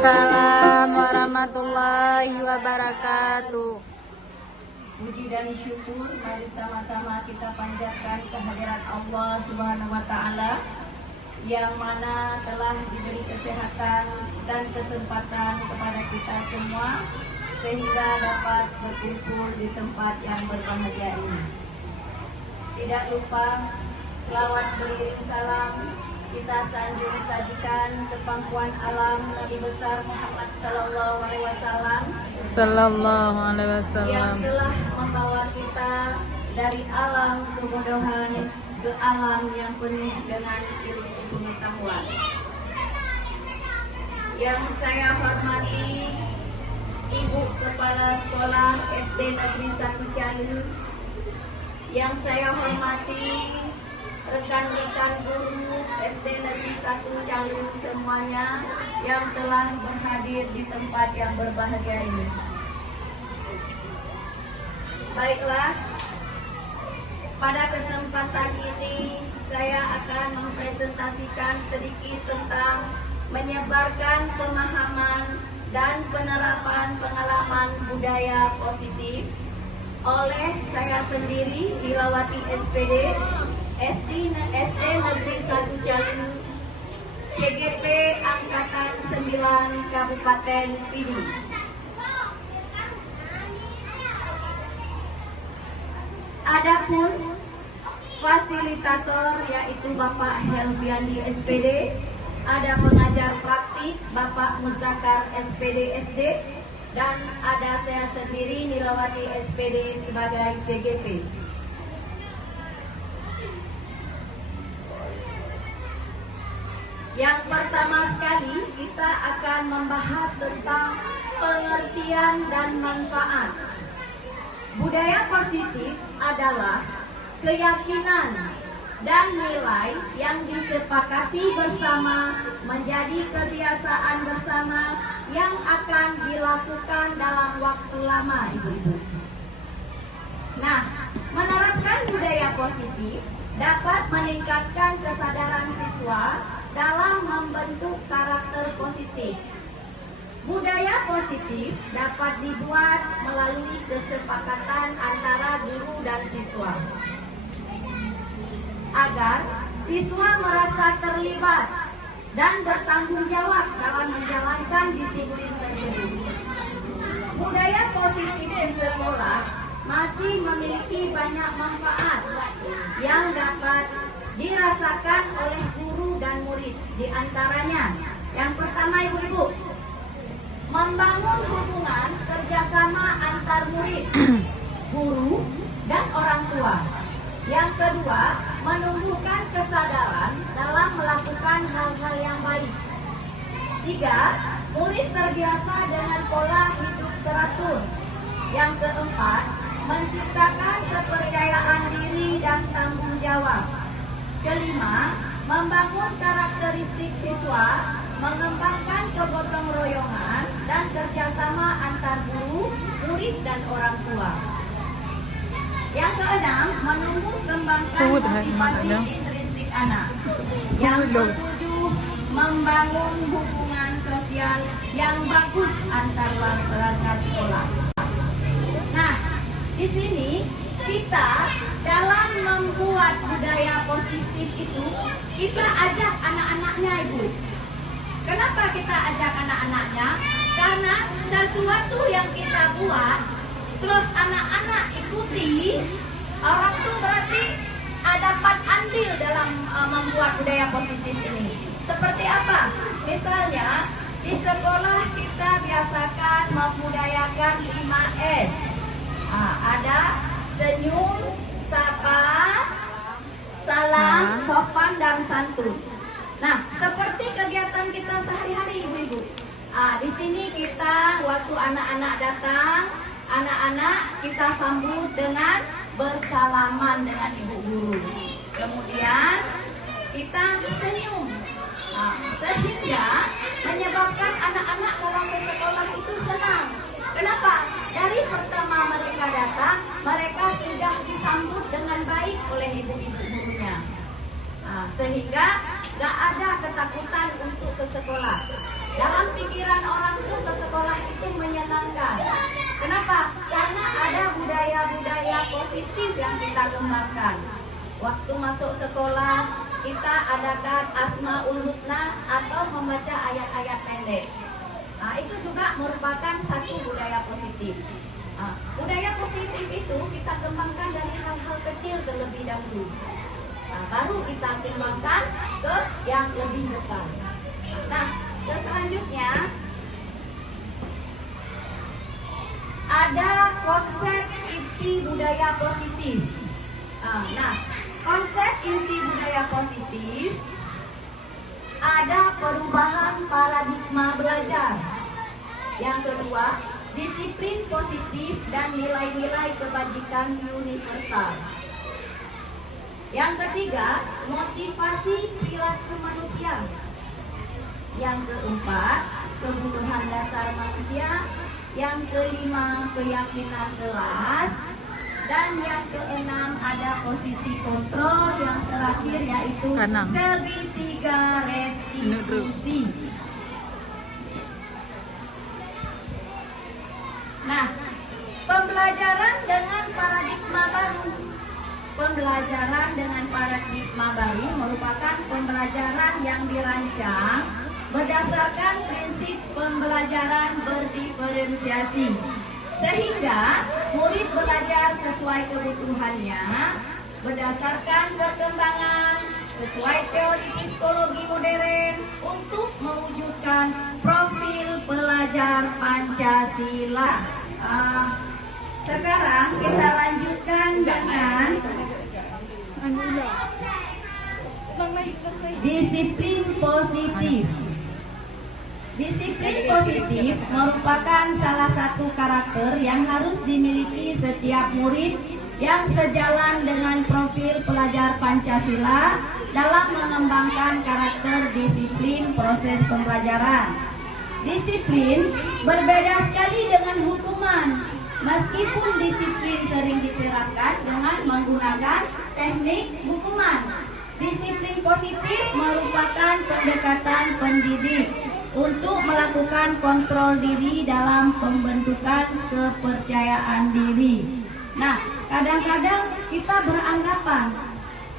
Waalaikumsalam warahmatullahi wabarakatuh. Puji dan syukur mari sama-sama kita panjatkan kehadiran Allah Subhanahu wa taala yang mana telah diberi kesehatan dan kesempatan kepada kita semua sehingga dapat berkumpul di tempat yang berbahagia ini. Tidak lupa selawat beriring salam kita sanjung sajikan ke pangkuan alam Nabi besar Muhammad sallallahu alaihi wasallam yang telah membawa kita dari alam kebodohan ke alam yang penuh dengan ilmu pengetahuan. Yang saya hormati Ibu Kepala Sekolah SD Negeri 1 Calu, yang saya hormati rekan-rekan guru SD Negeri 1 Calu semuanya yang telah berhadir di tempat yang berbahagia ini. Baiklah, pada kesempatan ini saya akan mempresentasikan sedikit tentang menyebarkan pemahaman dan penerapan pengalaman budaya positif oleh saya sendiri, Lilawati SPD, SD Negeri 1 Calu, CGP Angkatan 9 Kabupaten Pidi. Adapun fasilitator yaitu Bapak Helviandi SPD, ada pengajar praktik Bapak Muzakar SPD SD, dan ada saya sendiri Nilawati SPD sebagai CGP. Yang pertama sekali kita akan membahas tentang pengertian dan manfaat. Budaya positif adalah keyakinan dan nilai yang disepakati bersama menjadi kebiasaan bersama yang akan dilakukan dalam waktu lama, Ibu-ibu. Nah, menerapkan budaya positif dapat meningkatkan kesadaran siswa dalam membentuk karakter positif. Budaya positif dapat dibuat melalui kesepakatan antara guru dan siswa agar siswa merasa terlibat dan bertanggung jawab dalam menjalankan disiplin tersebut. Budaya positif di sekolah masih memiliki banyak manfaat yang dapat dirasakan oleh guru dan murid. Di antaranya, yang pertama, Ibu-ibu, membangun hubungan kerjasama antar murid, guru, dan orang tua. Yang kedua, menumbuhkan kesadaran dalam melakukan hal-hal yang baik. Tiga, murid terbiasa dengan pola hidup teratur. Yang keempat, menciptakan kepercayaan diri dan tanggung jawab. Kelima, membangun karakteristik siswa, mengembangkan kegotong royongan dan kerjasama antar guru, murid, dan orang tua. Yang keenam, menumbuh kembangkan motivasi intrinsik anak. Yang ketujuh, membangun hubungan sosial yang bagus antar warga sekolah. Nah, di sini kita dalam membuat budaya positif itu, kita ajak anak-anaknya, Ibu. Kenapa kita ajak anak-anaknya? Karena sesuatu yang kita buat, terus anak-anak ikuti, orang itu berarti dapat andil dalam membuat budaya positif ini. Seperti apa? Misalnya, di sekolah kita biasakan membudayakan 5S. Ada senyum, sapa, salam, sopan, dan santun. Nah, seperti kegiatan kita sehari-hari, Ibu-ibu. Di sini kita waktu anak-anak datang, anak-anak kita sambut dengan bersalaman dengan ibu guru. Kemudian kita senyum. Sehingga menyebabkan anak-anak orang ke sekolah itu senang. Kenapa? Dari pertama mereka datang, mereka sudah disambut dengan baik oleh ibu-ibu gurunya. Sehingga gak ada ketakutan untuk ke sekolah. Dalam pikiran kembangkan. Waktu masuk sekolah, kita adakan Asmaul Husna atau membaca ayat-ayat pendek. Nah, itu juga merupakan satu budaya positif. Nah, budaya positif itu kita kembangkan dari hal-hal kecil terlebih dahulu. Nah, baru kita kembangkan ke yang lebih besar. Nah, selanjutnya ada konsep inti budaya positif. Nah, konsep inti budaya positif ada perubahan paradigma belajar. Yang kedua, disiplin positif dan nilai-nilai kebajikan universal. Yang ketiga, motivasi perilaku manusia. Yang keempat, kebutuhan dasar manusia. Yang kelima, keyakinan kelas. Dan yang keenam, ada posisi kontrol. Yang terakhir yaitu segitiga restitusi. Nah, pembelajaran dengan paradigma baru. Pembelajaran dengan paradigma baru merupakan pembelajaran yang dirancang berdasarkan prinsip pembelajaran berdiferensiasi, sehingga murid belajar sesuai kebutuhannya berdasarkan perkembangan sesuai teori psikologi modern untuk mewujudkan profil pelajar Pancasila. Sekarang kita lanjutkan dengan disiplin positif. Disiplin positif merupakan salah satu karakter yang harus dimiliki setiap murid yang sejalan dengan profil pelajar Pancasila dalam mengembangkan karakter disiplin proses pembelajaran. Disiplin berbeda sekali dengan hukuman. Meskipun disiplin sering diterapkan dengan menggunakan teknik hukuman, disiplin positif merupakan pendekatan pendidik untuk melakukan kontrol diri dalam pembentukan kepercayaan diri. Nah, kadang-kadang kita beranggapan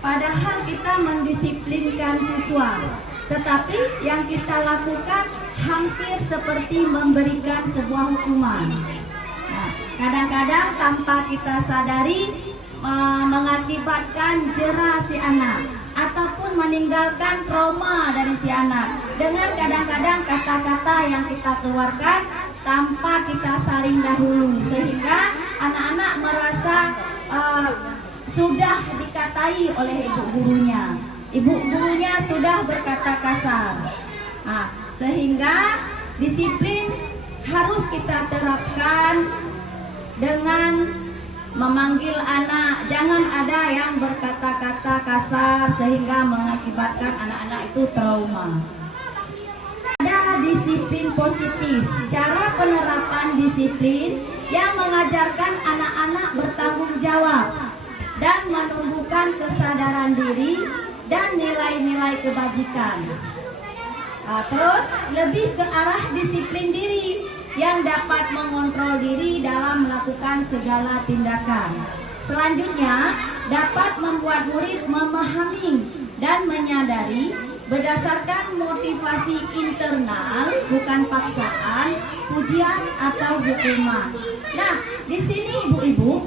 padahal kita mendisiplinkan siswa, tetapi yang kita lakukan hampir seperti memberikan sebuah hukuman. Nah, kadang-kadang tanpa kita sadari mengakibatkan jera si anak ataupun meninggalkan trauma dari si anak dengan kadang-kadang kata-kata yang kita keluarkan tanpa kita saring dahulu, sehingga anak-anak merasa sudah dikatai oleh ibu gurunya. Ibu gurunya sudah berkata kasar. Nah, sehingga disiplin harus kita terapkan dengan memanggil anak. Jangan ada yang berkata-kata kasar sehingga mengakibatkan anak-anak itu trauma. Ada disiplin positif, cara penerapan disiplin yang mengajarkan anak-anak bertanggung jawab dan menumbuhkan kesadaran diri dan nilai-nilai kebajikan. Terus lebih ke arah disiplin diri yang dapat mengontrol diri dalam melakukan segala tindakan. Selanjutnya, dapat membuat murid memahami dan menyadari berdasarkan motivasi internal, bukan paksaan, pujian atau hukuman. Nah, di sini ibu-ibu,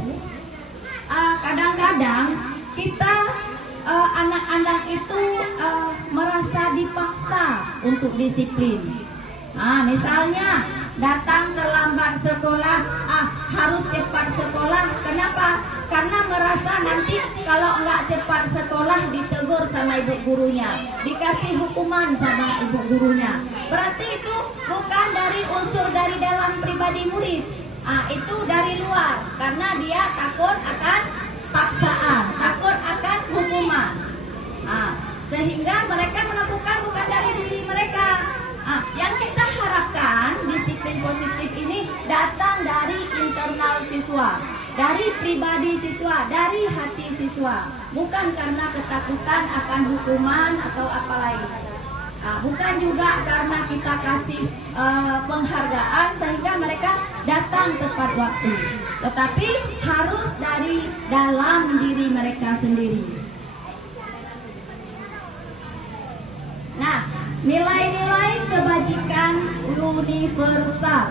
kadang-kadang kita anak-anak itu merasa dipaksa untuk disiplin. Nah, misalnya datang terlambat sekolah, harus cepat sekolah. Kenapa? Karena merasa nanti kalau nggak cepat sekolah ditegur sama ibu gurunya, dikasih hukuman sama ibu gurunya. Berarti itu bukan dari unsur dari dalam pribadi murid, itu dari luar, karena dia takut akan paksaan, takut akan hukuman. Sehingga mereka melakukan bukan dari diri mereka. Yang kita harapkan disiplin positif ini datang dari internal siswa, dari pribadi siswa, dari hati siswa, bukan karena ketakutan akan hukuman atau apa lain. Bukan juga karena kita kasih penghargaan sehingga mereka datang tepat waktu, tetapi harus dari dalam diri mereka sendiri. Nah, nilai-nilai kebajikan universal.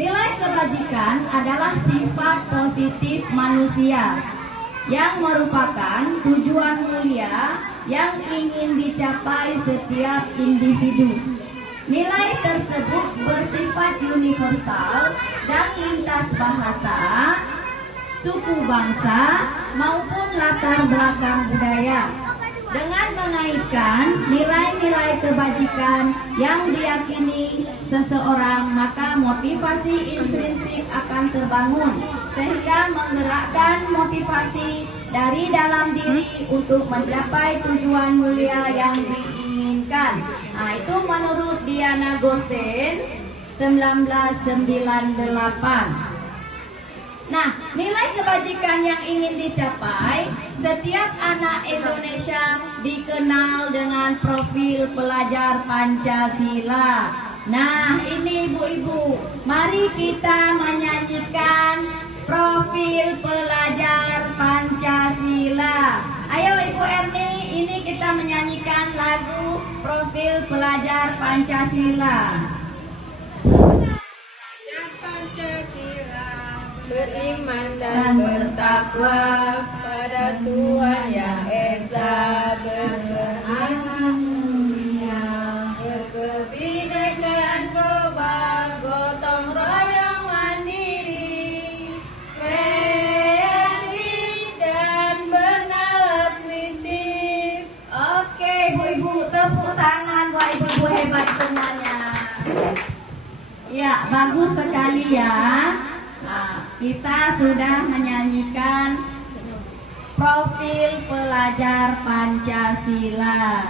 Nilai kebajikan adalah sifat positif manusia yang merupakan tujuan mulia yang ingin dicapai setiap individu. Nilai tersebut bersifat universal dan lintas bahasa, suku bangsa, maupun latar belakang budaya. Dengan mengaitkan nilai-nilai kebajikan yang diyakini seseorang, maka motivasi intrinsik akan terbangun, sehingga menggerakkan motivasi dari dalam diri untuk mencapai tujuan mulia yang diinginkan. Nah, itu menurut Diana Gosen 1998. Nah, nilai kebajikan yang ingin dicapai, setiap anak Indonesia dikenal dengan profil pelajar Pancasila. Nah, ini ibu-ibu, mari kita menyanyikan profil pelajar Pancasila. Ayo Ibu Erni, ini kita menyanyikan lagu profil pelajar Pancasila. Beriman dan bertakwa pada Tuhan Yang Esa, berkenan mulia, berkebinekaan kobar, gotong royong mandiri, kreatif dan bernalar kritis. Oke, ibu-ibu, tepuk tangan buat ibu-ibu hebat semuanya. Ya, bagus sekali ya. Nah, kita sudah menyanyikan profil pelajar Pancasila.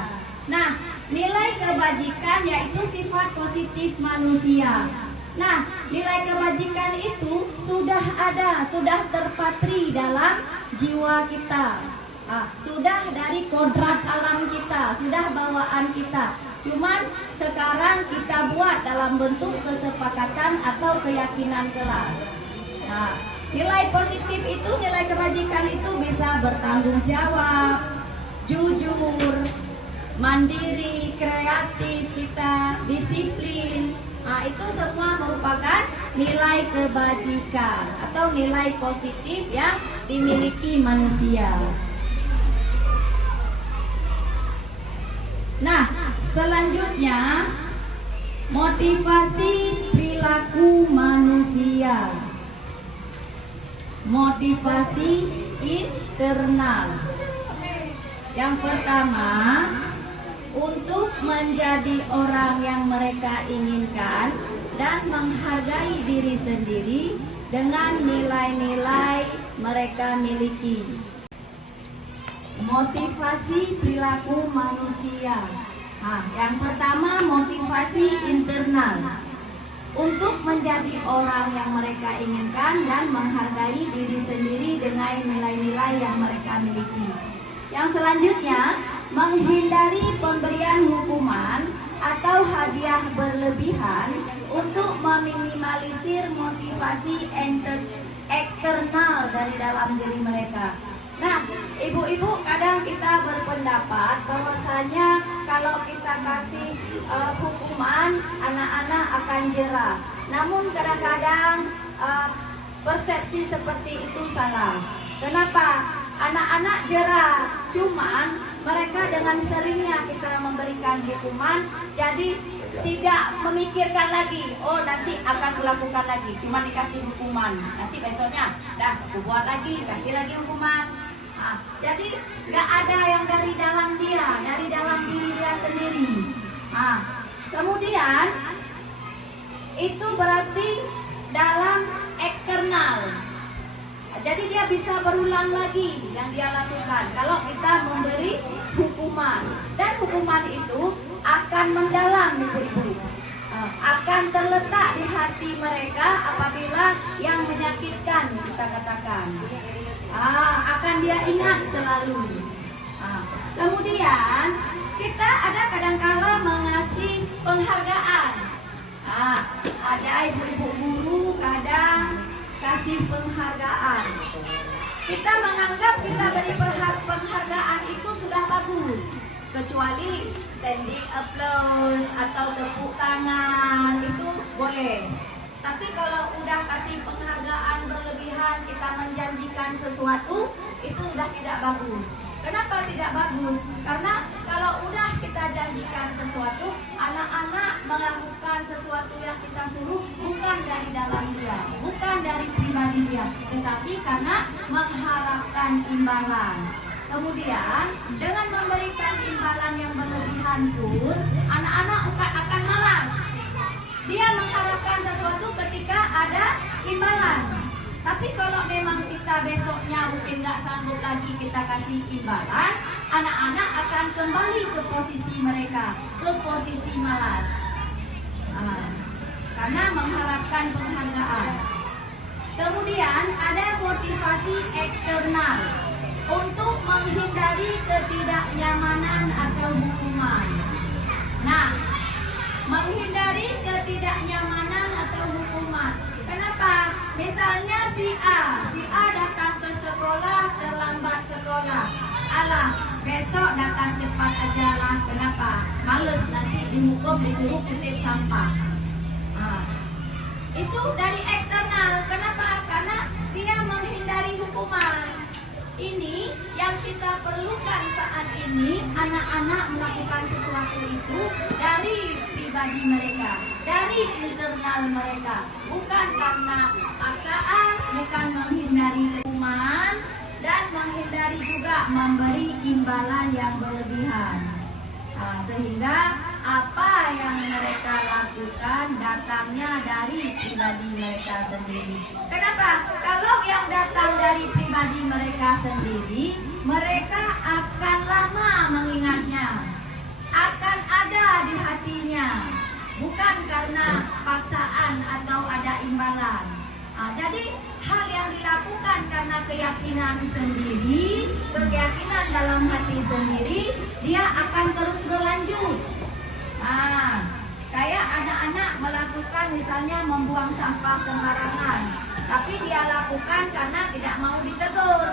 Nah, nilai kebajikan yaitu sifat positif manusia. Nah, nilai kebajikan itu sudah ada, sudah terpatri dalam jiwa kita. Sudah dari kodrat alam kita, sudah bawaan kita. Cuman sekarang kita buat dalam bentuk kesepakatan atau keyakinan kelas. Nah, nilai positif itu, nilai kebajikan itu bisa bertanggung jawab, jujur, mandiri, kreatif kita, disiplin. Nah, itu semua merupakan nilai kebajikan atau nilai positif yang dimiliki manusia. Nah, selanjutnya motivasi perilaku manusia. Motivasi internal. Yang pertama, untuk menjadi orang yang mereka inginkan dan menghargai diri sendiri dengan nilai-nilai mereka miliki. Motivasi perilaku manusia. Nah, yang pertama motivasi internal. Untuk menjadi orang yang mereka inginkan dan menghargai diri sendiri dengan nilai-nilai yang mereka miliki. Yang selanjutnya, menghindari pemberian hukuman atau hadiah berlebihan untuk meminimalisir motivasi eksternal dari dalam diri mereka. Nah, ibu-ibu kadang kita berpendapat bahwasanya kalau kita kasih hukuman, anak-anak akan jerah. Namun kadang-kadang persepsi seperti itu salah. Kenapa? Anak-anak jerah, cuman mereka dengan seringnya kita memberikan hukuman, jadi tidak memikirkan lagi, oh nanti akan kulakukan lagi, cuma dikasih hukuman, nanti besoknya, dah aku buat lagi, kasih lagi hukuman. Jadi nggak ada yang dari dalam dia, dari dalam diri dia sendiri. Kemudian itu berarti dalam eksternal. Jadi dia bisa berulang lagi yang dia lakukan kalau kita memberi hukuman. Dan hukuman itu akan mendalam, ibu-ibu. Akan terletak di hati mereka apabila yang menyakitkan kita katakan. Akan dia ingat selalu. Kemudian kita ada kadangkala mengasih penghargaan. Ada ibu-ibu guru kadang kasih penghargaan. Kita menganggap kita beri penghargaan itu sudah bagus, kecuali standing applause atau tepuk tangan itu boleh. Tapi kalau udah kasih penghargaan berlebihan, kita menjanjikan sesuatu, itu udah tidak bagus. Kenapa tidak bagus? Karena kalau udah kita janjikan sesuatu, anak-anak melakukan sesuatu yang kita suruh bukan dari dalam dia, bukan dari pribadi dia, tetapi karena mengharapkan imbalan. Kemudian dengan memberikan imbalan yang berlebihan pun, anak-anak akan malas. Dia mengharapkan sesuatu ketika ada imbalan. Tapi kalau memang kita besoknya mungkin nggak sanggup lagi kita kasih imbalan, anak-anak akan kembali ke posisi mereka, ke posisi malas. Karena mengharapkan penghargaan. Kemudian ada motivasi eksternal untuk menghindari ketidaknyamanan atau hukuman. Nah, menghindari ketidaknyamanan atau hukuman. Kenapa? Misalnya si A datang ke sekolah terlambat sekolah. Alah, besok datang cepat aja lah. Kenapa? Males nanti dihukum disuruh kutip sampah. Itu dari eksternal. Kenapa? Karena dia menghindari hukuman. Ini yang kita perlukan saat ini, anak-anak melakukan sesuatu itu dari pribadi mereka, dari internal mereka, bukan karena paksaan, bukan menghindari hukuman, dan menghindari juga memberi imbalan yang berlebihan. Sehingga apa yang mereka lakukan datangnya dari pribadi mereka sendiri. Kenapa? Kalau yang datang dari pribadi mereka sendiri, mereka akan lama mengingatnya, akan ada di hatinya, bukan karena paksaan atau ada imbalan. Jadi hal yang dilakukan karena keyakinan sendiri, keyakinan dalam hati sendiri, dia akan terus berlanjut. Kayak anak-anak melakukan misalnya membuang sampah sembarangan, tapi dia lakukan karena tidak mau ditegur.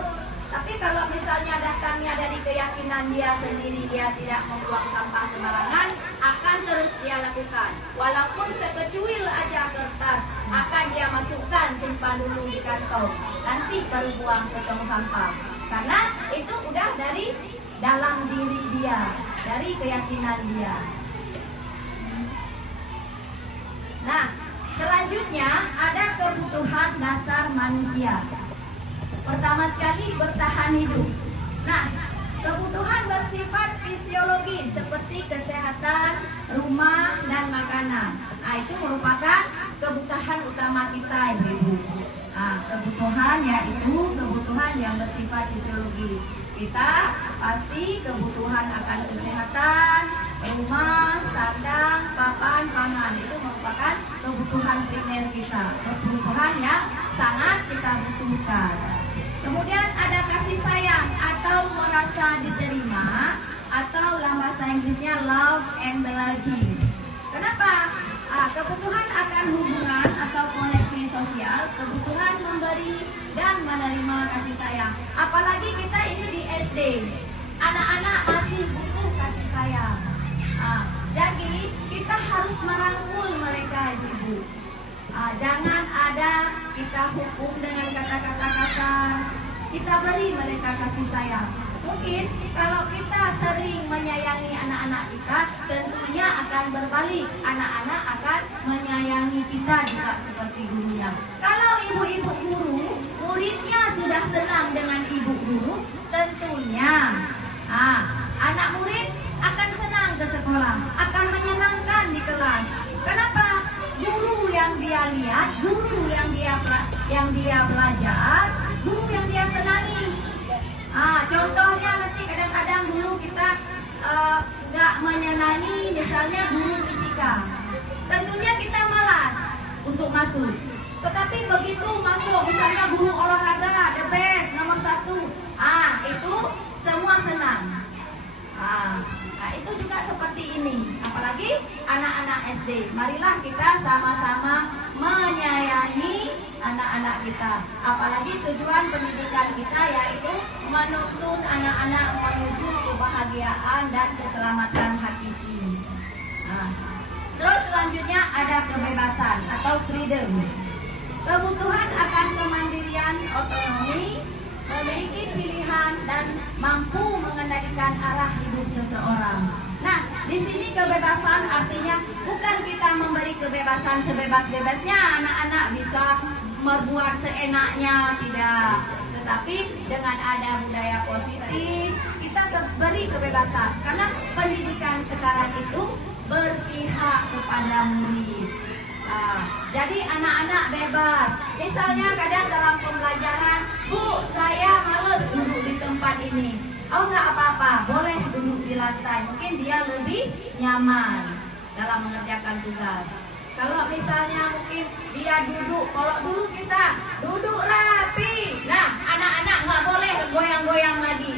Tapi kalau misalnya datangnya dari keyakinan dia sendiri, dia tidak membuang sampah sembarangan, akan terus dia lakukan. Walaupun sekecuil aja kertas, akan dia masukkan, simpan dulu di kantong, nanti baru buang ke tong sampah. Karena itu udah dari dalam diri dia, dari keyakinan dia. Nah, selanjutnya ada kebutuhan dasar manusia. Pertama sekali bertahan hidup. Nah, kebutuhan bersifat fisiologis seperti kesehatan, rumah, dan makanan. Nah, itu merupakan kebutuhan utama kita, Ibu. Kebutuhan yaitu kebutuhan yang bersifat fisiologis. Kita pasti kebutuhan akan kesehatan, rumah, sandang, papan, pangan. Itu merupakan kebutuhan primer kita, kebutuhan yang sangat kita butuhkan. Kemudian ada kasih sayang atau merasa diterima, atau dalam bahasa Inggrisnya love and belonging. Kenapa? Kebutuhan akan hubungan atau koneksi sosial, kebutuhan memberi dan menerima kasih sayang. Apalagi kita ini di SD, anak-anak masih butuh kasih sayang. Jadi kita harus merangkul mereka, Ibu. Jangan ada kita hukum dengan kata-kata kasar. Kita beri mereka kasih sayang. Mungkin kalau kita sering menyayangi anak-anak kita, tentunya akan berbalik. Anak-anak akan menyayangi kita juga seperti gurunya. Kalau ibu-ibu guru, muridnya sudah senang dengan ibu guru, tentunya anak murid akan senang ke sekolah, akan menyenangkan di kelas. Kenapa? Guru yang dia lihat, guru yang dia belajar, guru yang dia senangi. Contohnya nanti kadang-kadang dulu kita nggak menyenangi, misalnya guru fisika. Tentunya kita malas untuk masuk. Tetapi begitu masuk, misalnya guru olahraga, the best, nomor 1, itu semua senang. Itu juga seperti ini. Apalagi anak-anak SD. Marilah kita sama-sama menyayangi anak-anak kita. Apalagi tujuan pendidikan kita yaitu menuntun anak-anak menuju kebahagiaan dan keselamatan hakiki. Nah, terus selanjutnya ada kebebasan atau freedom. Kebutuhan akan kemandirian, otonomi, memiliki pilihan dan mampu mengendalikan arah hidup seseorang. Nah, di sini kebebasan artinya bukan kita memberi kebebasan sebebas-bebasnya anak-anak bisa membuat seenaknya, tidak. Tetapi dengan ada budaya positif, kita beri kebebasan. Karena pendidikan sekarang itu berpihak kepada murid. Jadi anak-anak bebas. Misalnya kadang dalam pembelajaran, Bu, saya males duduk di tempat ini. Oh, nggak apa-apa, boleh duduk di lantai. Mungkin dia lebih nyaman dalam mengerjakan tugas. Kalau misalnya mungkin dia duduk, kalau dulu kita duduk rapi. Nah, anak-anak nggak boleh goyang-goyang lagi.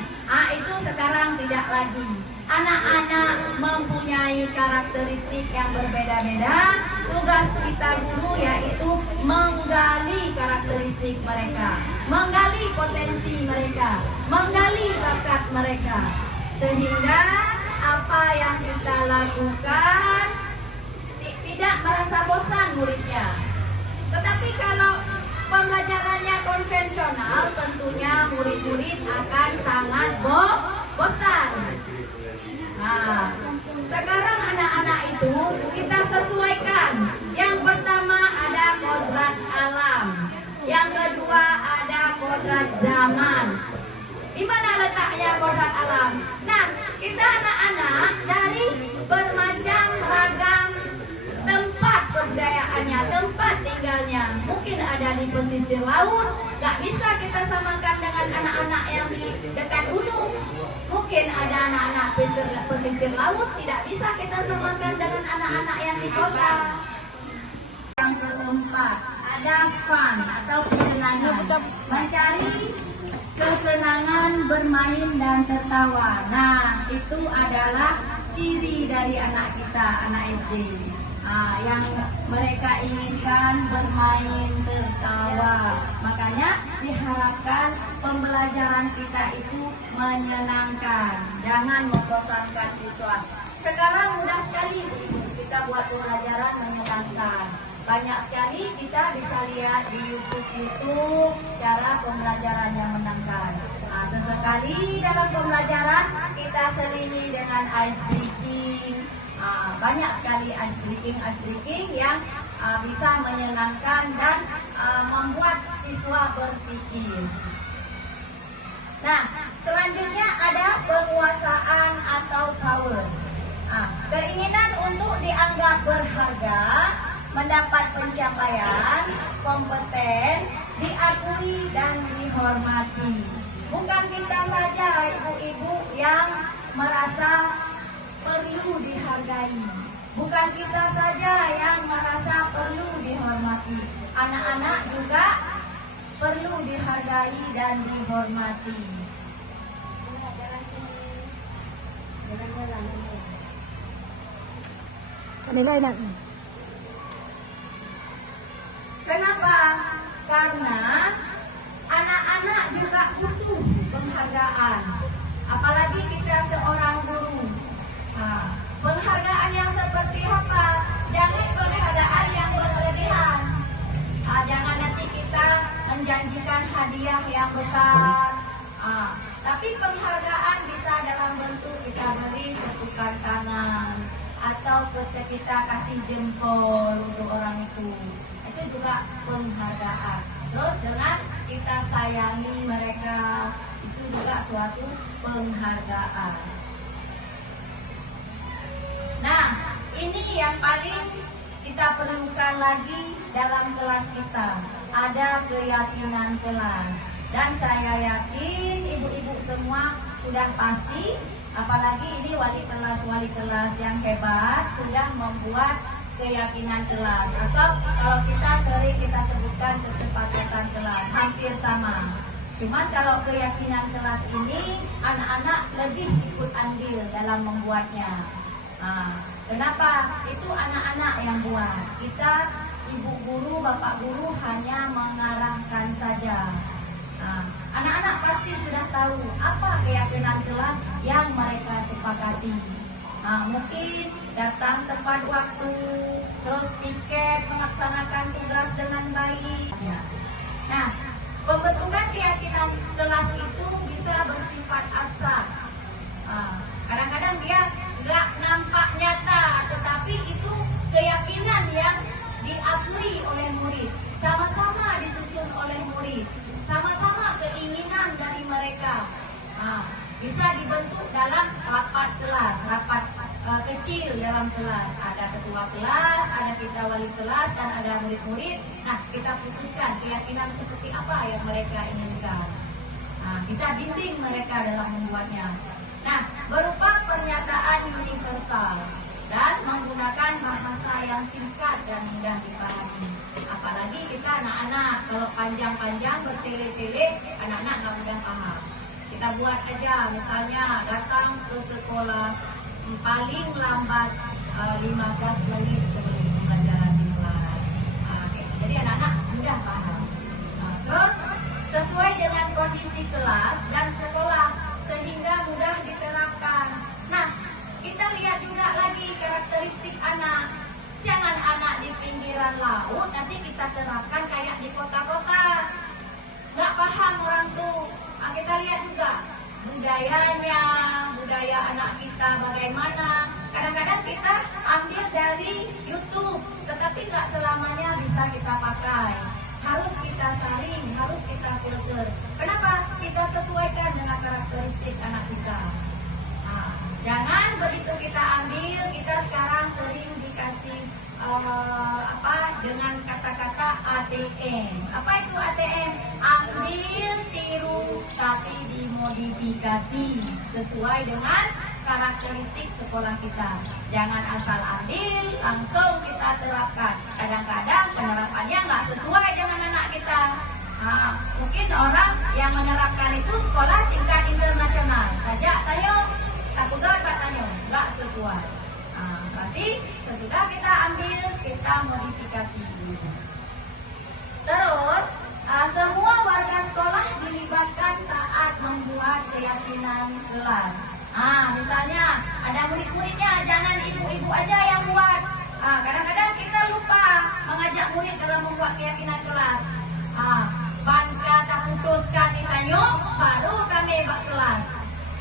Itu sekarang tidak lagi. Anak-anak mempunyai karakteristik yang berbeda-beda. Tugas kita guru yaitu menggali karakteristik mereka, menggali potensi mereka, menggali bakat mereka, sehingga apa yang kita lakukan tidak merasa bosan muridnya. Tetapi kalau pembelajarannya konvensional, tentunya murid-murid akan sangat bosan. Nah, sekarang anak-anak itu kita sesuaikan. Yang pertama ada kodrat alam, yang kedua ada kodrat zaman. Di mana letaknya kodrat alam? Nah, kita anak-anak dari bermacam ragam tempat kebudayaannya, tempat tinggalnya. Mungkin ada di pesisir laut, nggak bisa kita samakan dengan anak-anak yang di dekat gunung. Mungkin ada anak-anak pesisir laut, tidak bisa kita samakan dengan anak-anak yang di kota. Yang keempat, ada fun atau kesenangan. Mencari kesenangan bermain dan tertawa. Nah, itu adalah ciri dari anak kita, anak SD. Yang mereka inginkan bermain, tertawa. Makanya diharapkan pembelajaran kita itu menyenangkan, jangan membosankan siswa. Sekarang mudah sekali kita buat pembelajaran menyenangkan. Banyak sekali kita bisa lihat di YouTube cara pembelajaran yang menyenangkan. Sesekali dalam pembelajaran kita selingi dengan ice breaking. Banyak sekali ice breaking yang bisa menyenangkan dan membuat siswa berpikir. Nah, selanjutnya ada penguasaan atau power. Keinginan untuk dianggap berharga, mendapat pencapaian, kompeten, diakui dan dihormati. Bukan kita saja ibu-ibu yang merasa perlu dihargai. Bukan kita saja yang merasa perlu dihormati. Anak-anak juga perlu dihargai dan dihormati. Kenapa? Karena anak-anak juga butuh penghargaan. Apalagi kita seorang guru. Penghargaan yang seperti apa? Jangan penghargaan yang berlebihan. Jangan nanti kita menjanjikan hadiah yang besar. Tapi penghargaan bisa dalam bentuk kita beri tepukan tangan atau kita kasih jempol untuk orang itu. Itu juga penghargaan. Terus dengan kita sayangi mereka, itu juga suatu penghargaan. Nah, ini yang paling kita perlukan lagi dalam kelas kita. Ada keyakinan kelas. Dan saya yakin ibu-ibu semua sudah pasti, apalagi ini wali kelas yang hebat, sudah membuat keyakinan kelas. Atau kalau kita sering kita sebutkan kesepakatan kelas, hampir sama. Cuman kalau keyakinan kelas ini, anak-anak lebih ikut andil dalam membuatnya. Kenapa? Itu anak-anak yang buat. Kita ibu guru, bapak guru hanya mengarahkan saja. Anak-anak pasti sudah tahu apa keyakinan kelas yang mereka sepakati. Mungkin datang tepat waktu, terus tiket, melaksanakan tugas dengan baik. Nah, pembentukan keyakinan kelas itu bisa bersifat abstrak. Kadang-kadang dia nggak nampak nyata, tetapi itu keyakinan yang diakui oleh murid, sama-sama disusun oleh murid, sama-sama keinginan dari mereka. Bisa dibentuk dalam rapat kelas, rapat kecil dalam kelas. Ada ketua kelas, ada kita wali kelas, dan ada murid-murid. Nah, kita putuskan keyakinan seperti apa yang mereka inginkan. Kita bimbing mereka dalam membuatnya. Nah, berupa pernyataan universal dan menggunakan bahasa yang singkat dan mudah dipahami. Apalagi kita anak-anak, kalau panjang-panjang bertele-tele, anak-anak nggak mudah paham. Kita buat aja, misalnya datang ke sekolah paling lambat 15 menit sebelum pembelajaran dimulai. Jadi anak-anak mudah paham. Terus sesuai dengan kondisi kelas dan sekolah sehingga mudah diterapkan. Nah, kita lihat juga lagi karakteristik anak. Jangan anak di pinggiran laut nanti kita terapkan kayak di kota-kota. Nggak paham orang tuh. Kita lihat juga budayanya, budaya anak kita bagaimana. Kadang-kadang kita ambil dari YouTube, tetapi nggak selamanya bisa kita pakai. Harus kita saring, harus kita filter. Kenapa? Kita sesuaikan dengan karakteristik anak kita. Jangan begitu kita ambil, kita sekarang sering dikasih dengan kata-kata ATM. Apa itu ATM? Ambil, tiru, tapi dimodifikasi sesuai dengan karakteristik sekolah kita. Jangan asal ambil, langsung kita terapkan. Kadang-kadang penerapannya nggak sesuai dengan anak kita. Mungkin orang yang menerapkan itu sekolah tingkat internasional. Saja Tanyo, takutnya Pak Tanyo, nggak sesuai. Berarti sesudah kita ambil, kita modifikasi. Terus, semua warga sekolah dilibatkan saat membuat keyakinan kelas. Misalnya ada murid-muridnya, jangan ibu-ibu aja yang buat. Kadang-kadang kita lupa mengajak murid dalam membuat keyakinan kelas. Bangka tak putuskan ditanya, baru kami buat kelas.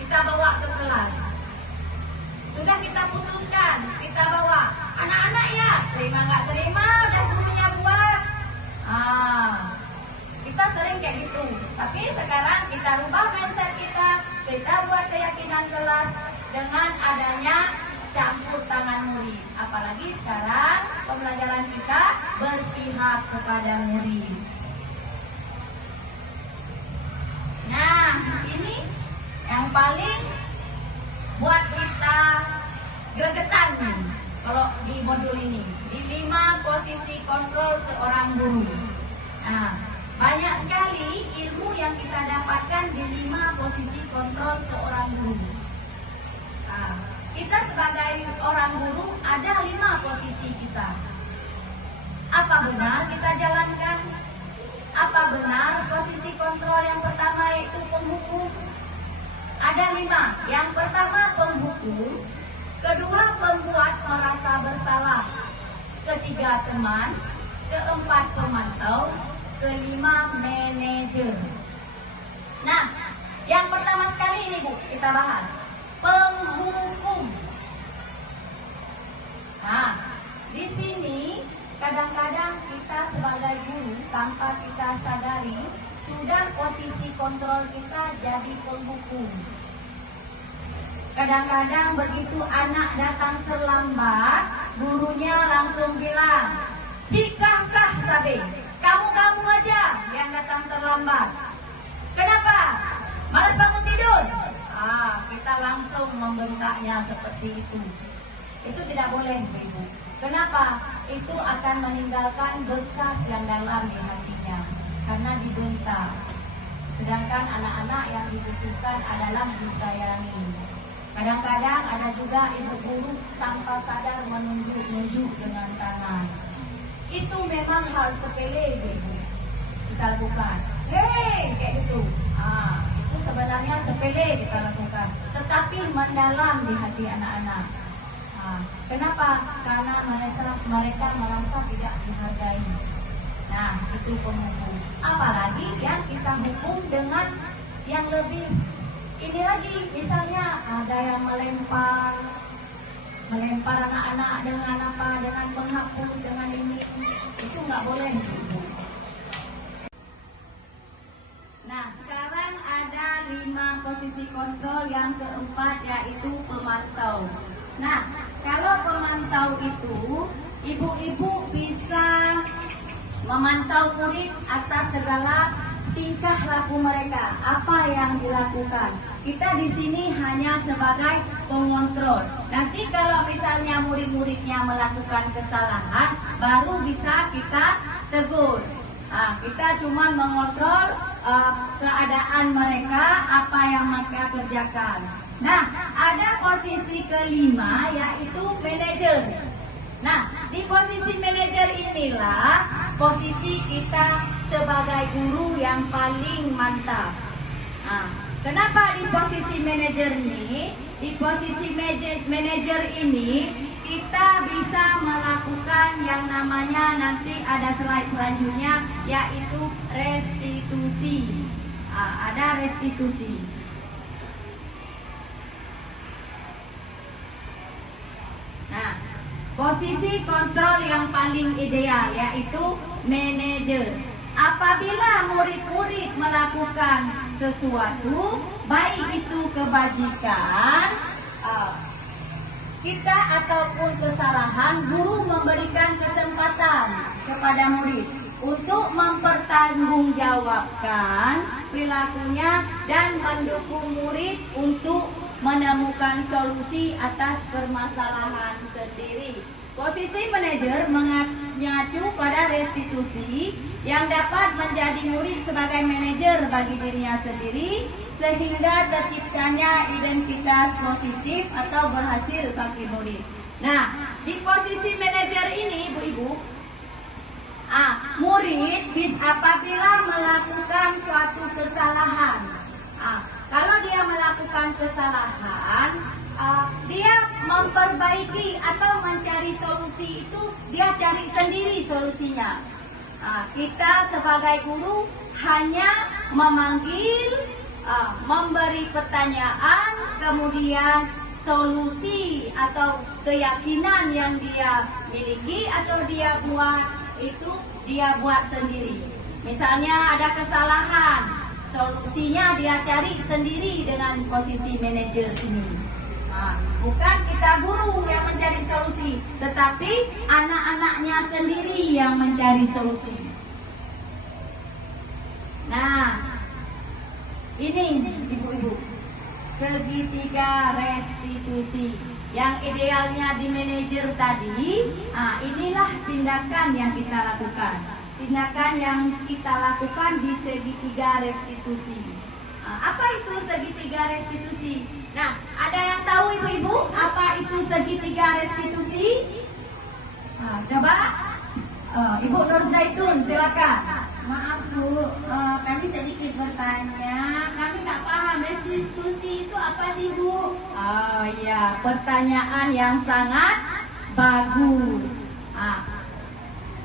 Kita bawa ke kelas. Sudah kita putuskan, kita bawa. Anak-anak ya, terima nggak terima, udah gurunya buat. Kita sering kayak gitu. Tapi sekarang kita rubah mindset kita. Kita buat keyakinan kelas dengan adanya campur tangan murid. Apalagi sekarang pembelajaran kita berpihak kepada murid. Nah, ini yang paling buat kita gregetan nih, kalau di modul ini. Di 5 posisi kontrol seorang guru. Banyak sekali ilmu yang kita dapatkan di 5 posisi kontrol seorang guru. Kita sebagai orang guru ada 5 posisi kita. Apa benar kita jalankan? Apa benar posisi kontrol yang pertama yaitu penghukum? Ada 5. Yang pertama penghukum, kedua pembuat merasa bersalah, ketiga teman, keempat pemantau, kelima manajer. Nah, yang pertama sekali ini Bu, kita bahas penghukum. Di sini kadang-kadang kita sebagai guru tanpa kita sadari sudah posisi kontrol kita jadi penghukum. Kadang-kadang begitu anak datang terlambat, gurunya langsung bilang, "Sikahkah Sabe? Kamu-kamu aja yang datang terlambat. Kenapa? Malas bangun tidur?" Kita langsung membentaknya seperti itu. Itu tidak boleh, Ibu. Kenapa? Itu akan meninggalkan bekas yang dalam di hatinya karena dibentak. Sedangkan anak-anak yang dibutuhkan adalah disayangi. Kadang-kadang ada juga ibu guru tanpa sadar menunjuk-nunjuk dengan tangan. Itu memang hal sepele ibu kita lakukan. Hei, kayak gitu. Itu sebenarnya sepele kita lakukan, tetapi mendalam di hati anak-anak. Kenapa? Karena mereka merasa tidak dihargai. Nah, itu pemukul. Apalagi yang kita hukum dengan yang lebih ini lagi, misalnya ada yang melempar anak-anak dengan apa? Dengan penghapus, dengan ini, itu nggak boleh. Nah, sekarang ada 5 posisi kontrol. Yang keempat yaitu pemantau. Nah, kalau pemantau itu, ibu-ibu bisa memantau murid atas segala tingkah laku mereka, apa yang dilakukan. Kita di sini hanya sebagai pengontrol. Nanti kalau misalnya murid-muridnya melakukan kesalahan, baru bisa kita tegur. Kita cuma mengontrol keadaan mereka, apa yang mereka kerjakan. Nah, ada posisi kelima yaitu manajer. Nah, di posisi manajer inilah posisi kita sebagai guru yang paling mantap. Kenapa di posisi manajer ini? Di posisi manajer ini kita bisa melakukan yang namanya, nanti ada slide selanjutnya, yaitu restitusi. Ada restitusi. Nah, posisi kontrol yang paling ideal yaitu manajer. Apabila murid-murid melakukan sesuatu, baik itu kebajikan, kita ataupun kesalahan, guru memberikan kesempatan kepada murid untuk mempertanggungjawabkan perilakunya dan mendukung murid untuk menemukan solusi atas permasalahan sendiri. Posisi manajer mengacu pada restitusi yang dapat menjadi murid sebagai manajer bagi dirinya sendiri, sehingga terciptanya identitas positif atau berhasil bagi murid. Nah, di posisi manajer ini, ibu-ibu, murid apabila melakukan suatu kesalahan, kalau dia melakukan kesalahan, dia memperbaiki atau mencari solusi itu, dia cari sendiri solusinya. Kita sebagai guru hanya memanggil, memberi pertanyaan, kemudian solusi atau keyakinan yang dia miliki atau dia buat, itu dia buat sendiri. Misalnya ada kesalahan, solusinya dia cari sendiri dengan posisi manajer ini. Bukan kita guru yang mencari solusi, tetapi anak-anaknya sendiri yang mencari solusi. Nah, ini ibu-ibu, segitiga restitusi. Yang idealnya di manajer tadi, inilah tindakan yang kita lakukan. Tindakan yang kita lakukan di segitiga restitusi. Apa itu segitiga restitusi? Nah, ada yang tahu ibu-ibu apa itu segitiga restitusi? Coba Ibu Nur Zaitun, silakan. Maaf Bu, kami sedikit bertanya. Kami nggak paham restitusi itu apa sih Bu? Oh iya, pertanyaan yang sangat bagus.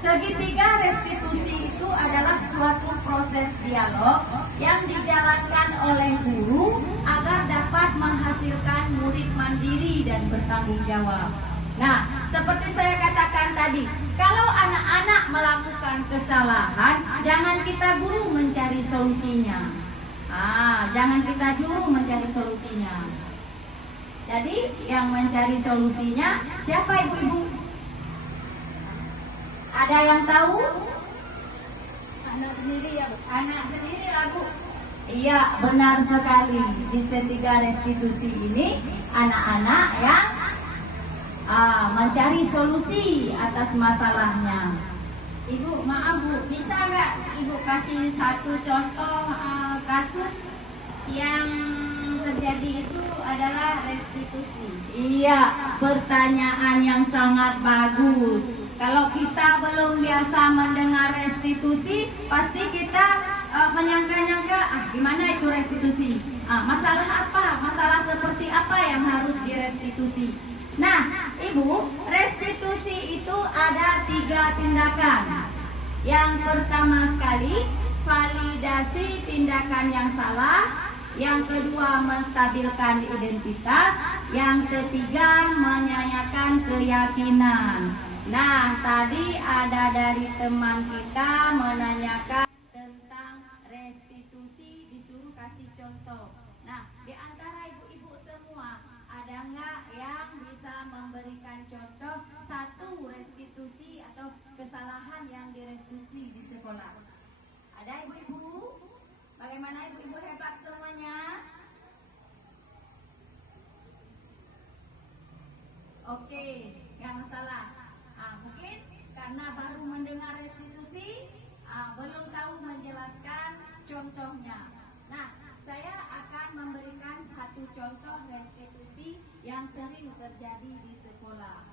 Segitiga restitusi itu adalah suatu proses dialog yang dijalankan oleh guru agar dapat menghasilkan murid mandiri dan bertanggung jawab. Nah, seperti saya katakan tadi, kalau anak-anak melakukan kesalahan, jangan kita guru mencari solusinya. Jangan kita guru mencari solusinya. Jadi, yang mencari solusinya siapa ibu-ibu? Ada yang tahu? Anak sendiri ya Bu? Anak sendiri lah Bu. Iya, benar sekali. Di segitiga restitusi ini, anak-anak yang mencari solusi atas masalahnya. Ibu, maaf Bu, bisa nggak Ibu kasih satu contoh kasus yang terjadi itu adalah restitusi. Iya, pertanyaan yang sangat bagus. Kalau kita belum biasa mendengar restitusi, pasti kita menyangka-nyangka, gimana itu restitusi? Masalah apa? Masalah seperti apa yang harus direstitusi? Nah, Ibu, restitusi itu ada 3 tindakan. Yang pertama sekali, validasi tindakan yang salah. Yang kedua, menstabilkan identitas. Yang ketiga, menanyakan keyakinan. Nah, tadi ada dari teman kita menanyakan tentang restitusi, disuruh kasih contoh. Nah, di antara ibu-ibu semua, ada nggak yang bisa memberikan contoh satu restitusi atau kesalahan yang direstitusi di sekolah? Ada ibu-ibu? Bagaimana ibu-ibu hebat semuanya? Oke, nggak masalah. Mungkin karena baru mendengar restitusi, belum tahu menjelaskan contohnya. Nah, saya akan memberikan satu contoh restitusi yang sering terjadi di sekolah.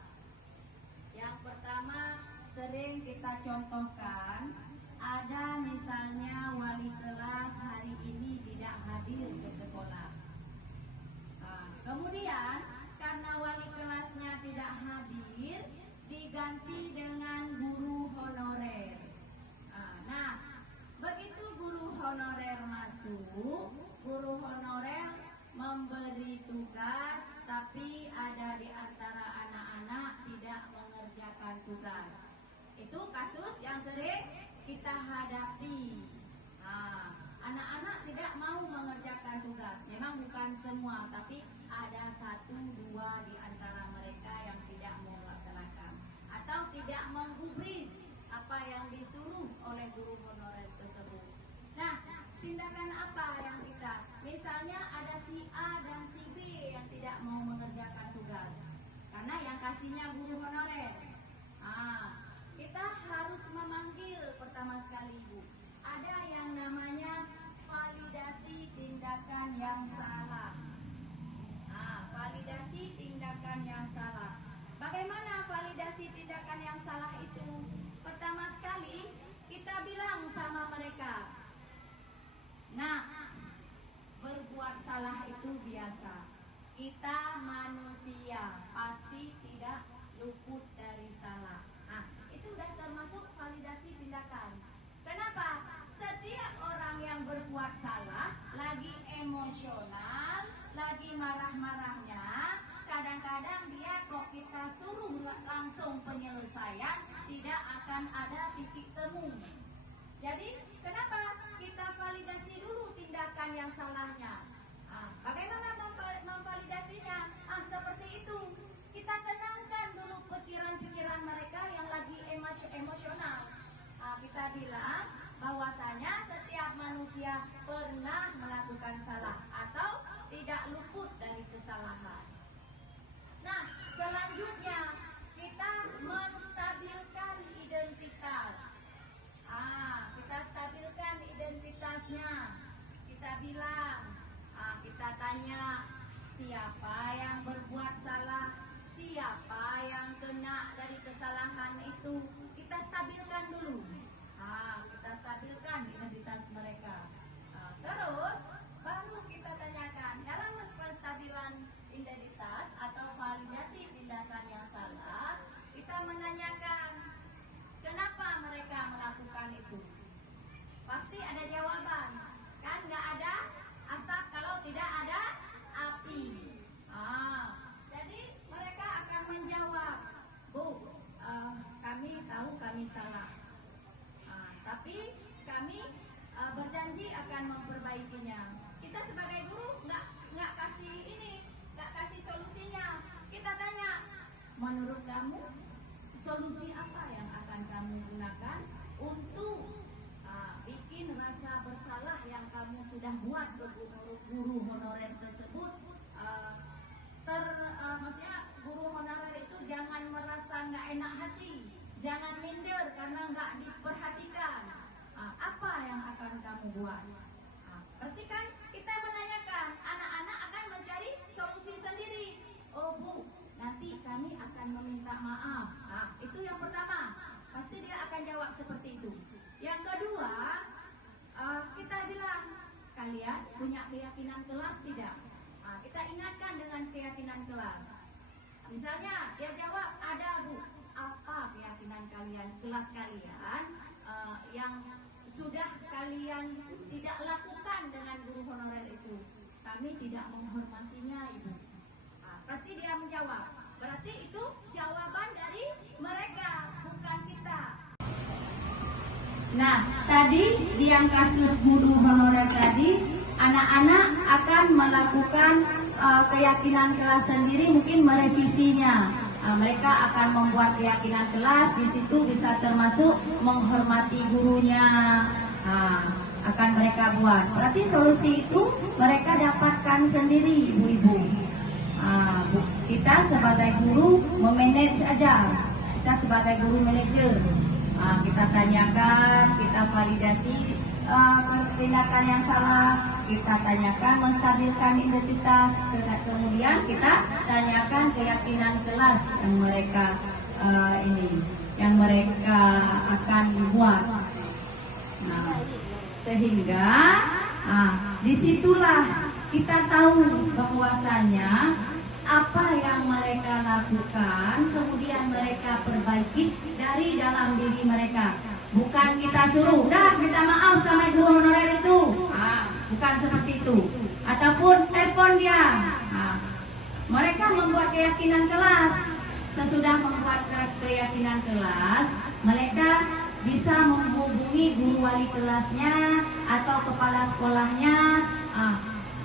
Yang pertama, sering kita contohkan, ada misalnya wali kelas hari ini tidak hadir ke sekolah. Kemudian karena wali kelasnya tidak hadir, diganti dengan guru honorer. Nah, begitu guru honorer masuk, guru honorer memberi tugas, tapi ada di antara anak-anak tidak mengerjakan tugas. Itu kasus yang sering kita hadapi. Anak-anak tidak mau mengerjakan tugas. Memang bukan semua, tapi ada 1-2 di antara mereka yang tidak mau melaksanakan atau tidak menggubris apa yang disuruh oleh guru honorer tersebut. Nah, tindakan apa yang kita? Misalnya ada si A dan si B yang tidak mau mengerjakan tugas karena yang kasihnya guru honorer. Kita harus memanggil pertama sekali ibu. Ada yang namanya validasi tindakan yang salah. Validasi tindakan yang salah. Bagaimana validasi tindakan yang salah itu? Pertama sekali kita bilang sama mereka, nah, berbuat salah itu biasa. Kita manusia, pasti tidak luput dari salah. Itu sudah termasuk validasi tindakan. Kenapa? Setiap orang yang berbuat salah, lagi emosional, lagi marah-marahnya, kadang-kadang dia kok kita suruh langsung penyelesaian, tidak akan ada titik temu. Jadi, kenapa kita validasi dulu tindakan yang salahnya? Bagaimana memvalidasinya? Seperti itu. Kita tenangkan dulu pikiran-pikiran mereka yang lagi emosional. Kita bilang bahwasanya setiap manusia pernah melakukan salah atau tidak luput dari kesalahan. Nah, selanjutnya kita menstabilkan identitas. Kita stabilkan identitasnya. Kita bilang, kita tanya siapa yang berbuat salah, siapa yang kena dari kesalahan itu. Kita stabilkan dulu. Kita stabilkan identitas mereka. Terus baru kita tanyakan dalam penstabilan identitas atau validasi tindakan yang salah, kita menanyakan kenapa mereka melakukan itu. Pasti ada jawaban, kan? Nggak ada asap kalau tidak ada api. Jadi mereka akan menjawab, Bu, kami tahu kami salah, tapi kami berjanji akan memperbaikinya. Kita sebagai guru nggak kasih ini, nggak kasih solusinya. Kita tanya, menurut kamu solusi apa yang akan kamu gunakan untuk bikin rasa bersalah yang kamu sudah buat ke guru honorer tersebut? Maksudnya guru honorer itu jangan merasa nggak enak hati, jangan minder karena nggak diperhatikan. Apa yang akan kamu buat? Berarti kan kita menanyakan akan meminta maaf. Nah, itu yang pertama. Pasti dia akan jawab seperti itu. Yang kedua, kita bilang, kalian punya keyakinan kelas tidak? Nah, kita ingatkan dengan keyakinan kelas. Misalnya dia jawab, ada Bu. Apa keyakinan kalian, kelas kalian yang sudah kalian tidak lakukan dengan guru honorer itu? Kami tidak menghormatinya, Ibu. Nah, pasti dia menjawab. Berarti itu jawaban dari mereka, bukan kita. Nah, tadi di yang kasus guru honorer tadi, anak-anak akan melakukan keyakinan kelas sendiri, mungkin merevisinya. Mereka akan membuat keyakinan kelas, di situ bisa termasuk menghormati gurunya. Akan mereka buat. Berarti solusi itu mereka dapatkan sendiri, ibu-ibu. Kita sebagai guru memanage aja. Kita sebagai guru manajer. Kita tanyakan, kita validasi tindakan yang salah, kita tanyakan menstabilkan identitas, kemudian kita tanyakan keyakinan kelas yang mereka yang mereka akan buat. Nah, sehingga disitulah kita tahu bahwasanya apa yang mereka lakukan kemudian mereka perbaiki dari dalam diri mereka. Bukan kita suruh, dah minta maaf sama guru honorer itu. Bukan seperti itu. Ataupun telepon dia. Mereka membuat keyakinan kelas. Sesudah membuat keyakinan kelas, mereka bisa menghubungi guru wali kelasnya atau kepala sekolahnya.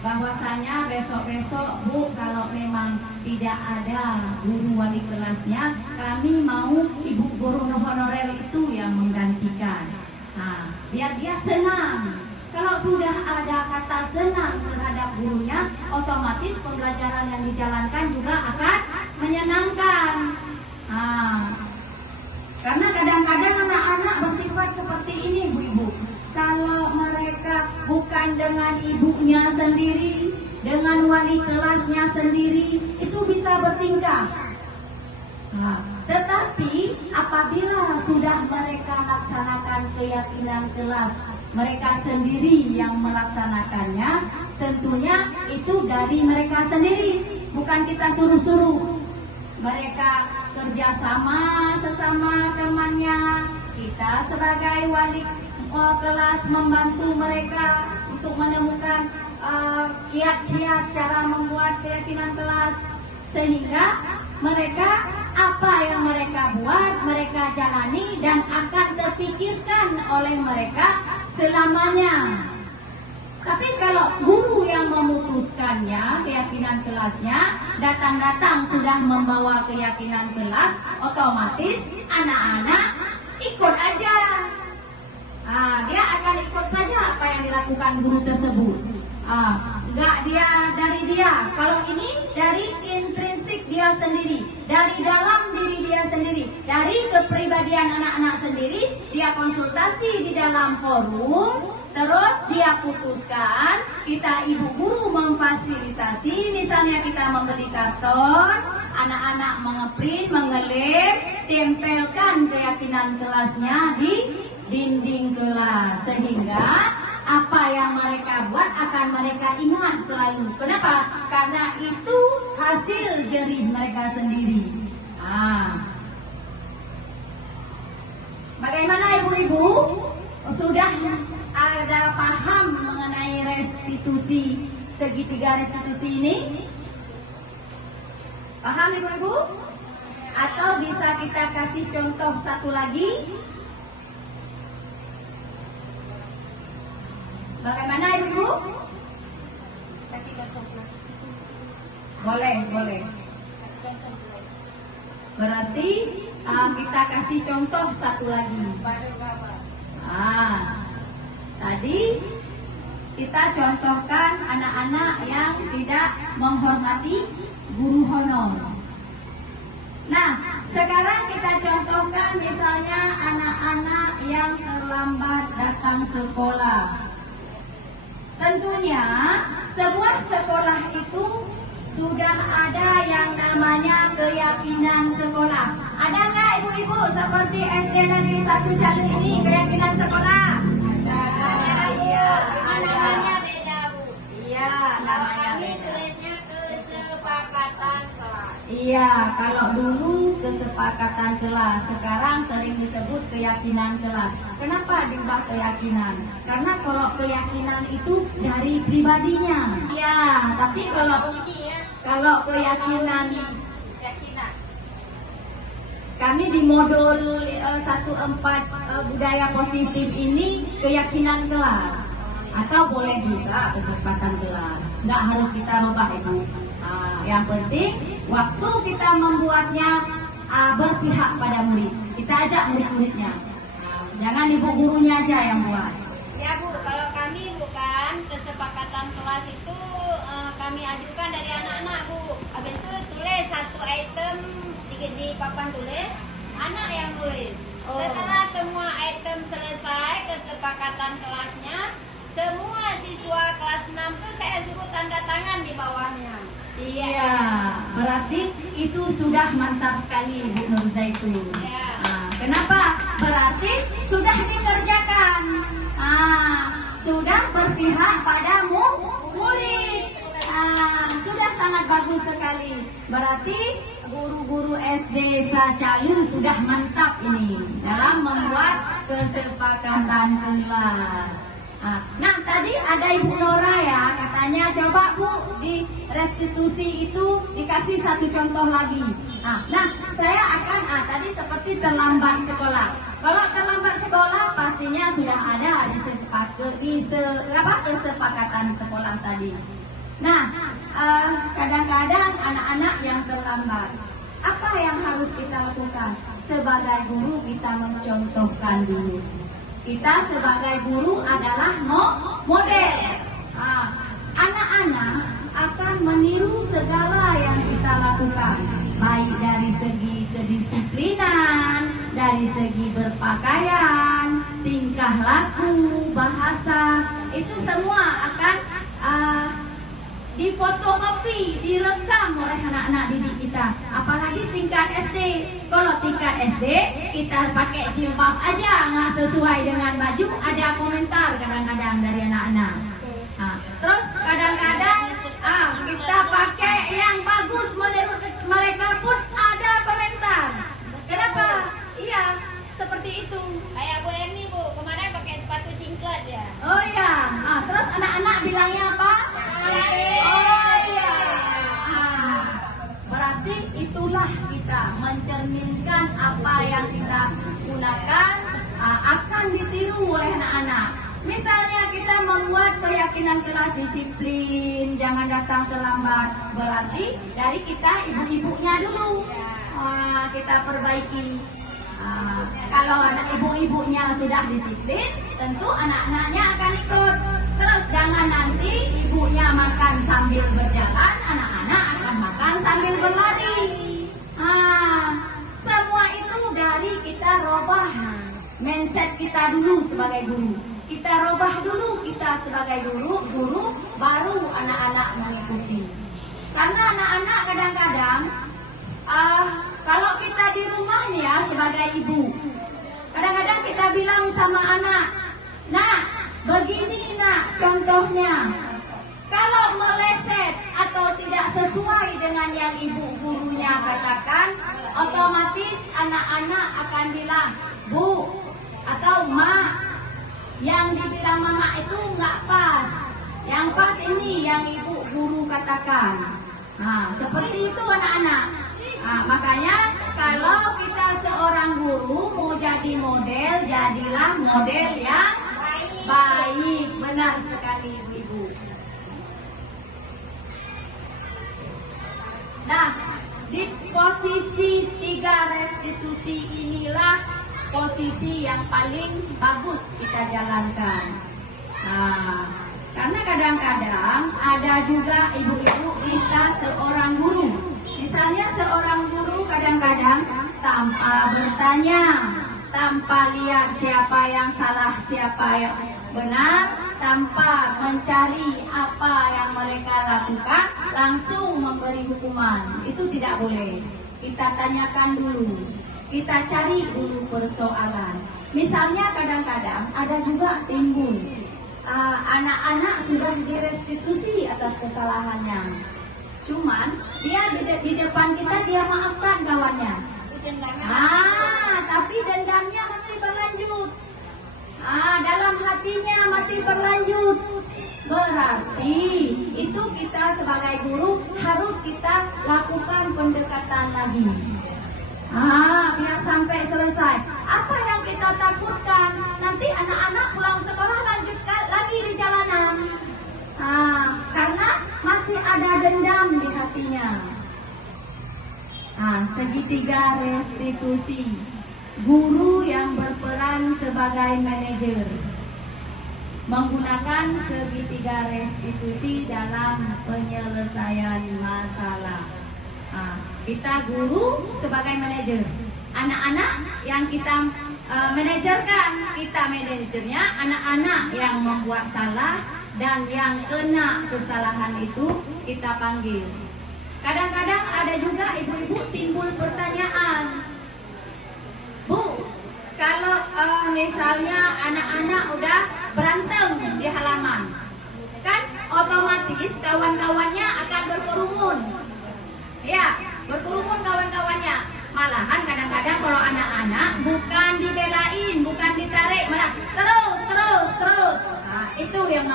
Bahwasanya besok-besok Bu, kalau memang tidak ada guru wali kelasnya, kami mau ibu guru honorer itu yang menggantikan. Biar dia senang. Kalau sudah ada kata senang terhadap gurunya, otomatis pembelajaran yang dijalankan juga akan menyenangkan. Karena kadang-kadang anak-anak bersifat seperti ini, Bu-ibu. Kalau mereka bukan dengan ibunya sendiri, dengan wali kelasnya sendiri, itu bisa bertingkah. Tetapi apabila sudah mereka laksanakan keyakinan kelas, mereka sendiri yang melaksanakannya, tentunya itu dari mereka sendiri, bukan kita suruh-suruh. Mereka kerjasama sesama temannya, kita sebagai wali kelas membantu mereka untuk menemukan kiat-kiat cara membuat keyakinan kelas, sehingga mereka apa yang mereka buat, mereka jalani dan akan terpikirkan oleh mereka selamanya. Tapi kalau guru yang memutuskannya, keyakinan kelasnya, datang-datang sudah membawa keyakinan kelas, otomatis anak-anak ikut aja. Dia akan ikut saja apa yang dilakukan guru tersebut. Enggak dari dia. Kalau ini dari intrinsik dia sendiri, dari dalam diri dia sendiri, dari kepribadian anak-anak sendiri, dia konsultasi di dalam forum, terus dia putuskan, kita ibu guru memfasilitasi, misalnya kita membeli karton, anak-anak mengeprint, mengelip, tempelkan keyakinan kelasnya di dinding kelas, sehingga apa yang mereka buat akan mereka ingat selalu. Kenapa? Karena itu hasil jerih mereka sendiri. Bagaimana ibu-ibu? Sudah ada paham mengenai restitusi, segitiga restitusi ini? Paham ibu-ibu? Atau bisa kita kasih contoh satu lagi? Bagaimana ibu? Kasih contoh. Boleh. Berarti kita kasih contoh satu lagi. Tadi kita contohkan anak-anak yang tidak menghormati guru honor. Nah, sekarang kita contohkan misalnya anak-anak yang terlambat datang sekolah. Tentunya sebuah sekolah itu sudah ada yang namanya keyakinan sekolah. Ada nggak ibu-ibu seperti SD Negeri 1 Calu ini keyakinan sekolah? Iya, Namanya beda, Bu. Iya, namanya Kami beda. tulisnya kesepakatan kelas. Iya, kalau dulu kesepakatan kelas, sekarang sering disebut keyakinan kelas. Kenapa diubah keyakinan? Karena kalau keyakinan itu dari pribadinya. Iya, tapi kalau keyakinan kami di modul 14 budaya positif ini keyakinan kelas atau boleh juga kesempatan kelas. Nggak harus kita rubah itu. Yang penting waktu kita membuatnya berpihak pada murid. Kita ajak murid-muridnya. Jangan ibu gurunya aja yang buat. Ya, Bu, kalau kami bukan kesepakatan kelas itu kami ajukan dari anak-anak, Bu. Habis itu tulis satu item di papan tulis, anak yang nulis. Oh. Setelah semua item selesai kesepakatan kelasnya, semua siswa kelas 6 tuh saya suruh tanda tangan di bawahnya. Iya, berarti itu sudah mantap sekali Bu Nur Zaitun. Ya. Kenapa? Berarti sudah dikerjakan. Sudah berpihak pada murid. Sudah sangat bagus sekali. Berarti guru-guru SD Calu sudah mantap ini dalam membuat kesepakatan kelas. Nah, tadi ada Ibu Nora ya, katanya coba Bu di restitusi itu dikasih satu contoh lagi. Nah, saya akan tadi seperti terlambat sekolah. Kalau terlambat sekolah pastinya sudah ada kesepakatan sekolah tadi. Nah, kadang-kadang anak-anak yang terlambat, apa yang harus kita lakukan? Sebagai guru kita mencontohkan dulu. Kita sebagai guru adalah model. Anak-anak akan meniru segala yang kita lakukan, baik dari segi kedisiplinan, dari segi berpakaian, tingkah laku, bahasa, itu semua akan difotokopi, direkam oleh anak-anak didik kita. Apalagi tingkat SD. Kalau tingkat SD kita pakai jilbab aja nggak sesuai dengan baju, ada komentar kadang-kadang dari anak-anak. Terus kadang-kadang kita pakai yang bagus menurut mereka pun ada komentar. Kenapa? Iya, seperti itu. Kayak Bu Erni, Bu, kemarin pakai sepatu cingklat ya. Oh iya. Terus anak-anak bilangnya apa? Oh iya. Berarti itulah kita mencerminkan apa yang kita gunakan akan ditiru oleh anak-anak. Misalnya kita membuat keyakinan kelas disiplin, jangan datang terlambat. Berarti dari kita ibu-ibunya dulu kita perbaiki. Kalau anak ibu-ibunya sudah disiplin, tentu anak-anaknya akan ikut. Terus jangan nanti ibunya makan sambil berjalan, anak-anak akan makan sambil berlari. Semua itu dari kita robah mindset kita dulu sebagai guru. Kita robah dulu kita sebagai guru, baru anak-anak mengikuti. Karena anak-anak kadang-kadang kalau kita di rumah nih ya sebagai ibu, kadang-kadang kita bilang sama anak, "Nak, begini nak contohnya." Kalau meleset atau tidak sesuai dengan yang ibu gurunya katakan, otomatis anak-anak akan bilang, "Bu atau Ma, yang dibilang mama itu nggak pas. Yang pas ini yang ibu guru katakan." Seperti itu anak-anak. Makanya kalau kita seorang guru mau jadi model, jadilah model yang baik. Benar sekali ibu-ibu. Nah, di posisi 3 restitusi inilah posisi yang paling bagus kita jalankan. Karena kadang-kadang ada juga ibu-ibu kita seorang guru. Misalnya seorang guru kadang-kadang tanpa bertanya, tanpa lihat siapa yang salah, siapa yang benar, tanpa mencari apa yang mereka lakukan, langsung memberi hukuman. Itu tidak boleh. Kita tanyakan dulu, kita cari dulu persoalan. Misalnya kadang-kadang ada juga timbul anak-anak sudah direstitusi atas kesalahannya. Cuman dia di depan kita dia maafkan kawannya. Tapi dendamnya masih berlanjut. Dalam hatinya masih berlanjut. Berarti itu kita sebagai guru harus kita lakukan pendekatan lagi. Biar sampai selesai. Apa yang kita takutkan? Nanti anak-anak pulang sekolah lanjutkan lagi di jalanan. Karena masih ada dendam di hatinya. Segitiga restitusi. Guru yang berperan sebagai manajer menggunakan segitiga restitusi dalam penyelesaian masalah. Kita guru sebagai manajer, anak-anak yang kita manajerkan, kita manajernya, anak-anak yang membuat salah dan yang kena kesalahan itu kita panggil. Kadang-kadang ada juga ibu-ibu timbul pertanyaan, Bu, kalau misalnya anak-anak udah berantem di halaman, kan otomatis kawan-kawannya akan berkerumun. Ya, berkerumun kawan-kawannya. Malahan kadang-kadang kalau anak-anak bukan dibelain, bukan ditarik, malah terus. Itu yang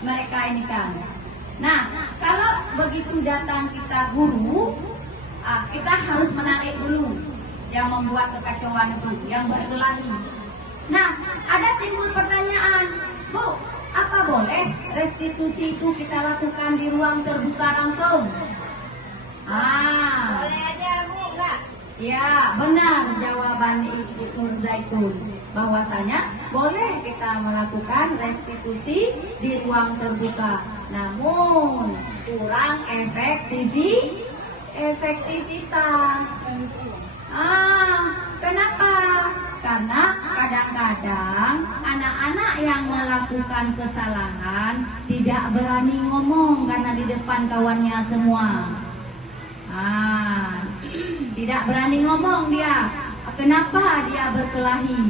mereka ini kan. Nah, kalau begitu datang kita guru, kita harus menarik dulu yang membuat kekacauan itu, yang berkelahi. Nah, ada timbul pertanyaan, Bu, apa boleh restitusi itu kita lakukan di ruang terbuka langsung? Boleh aja Bu, enggak? Ya, benar jawaban Ibu Nur Zaitun. Bahwasanya boleh kita melakukan restitusi di ruang terbuka. Namun kurang efektivitas. Kenapa? Karena kadang-kadang anak-anak yang melakukan kesalahan tidak berani ngomong karena di depan kawannya semua. Tidak berani ngomong dia. Kenapa dia berkelahi?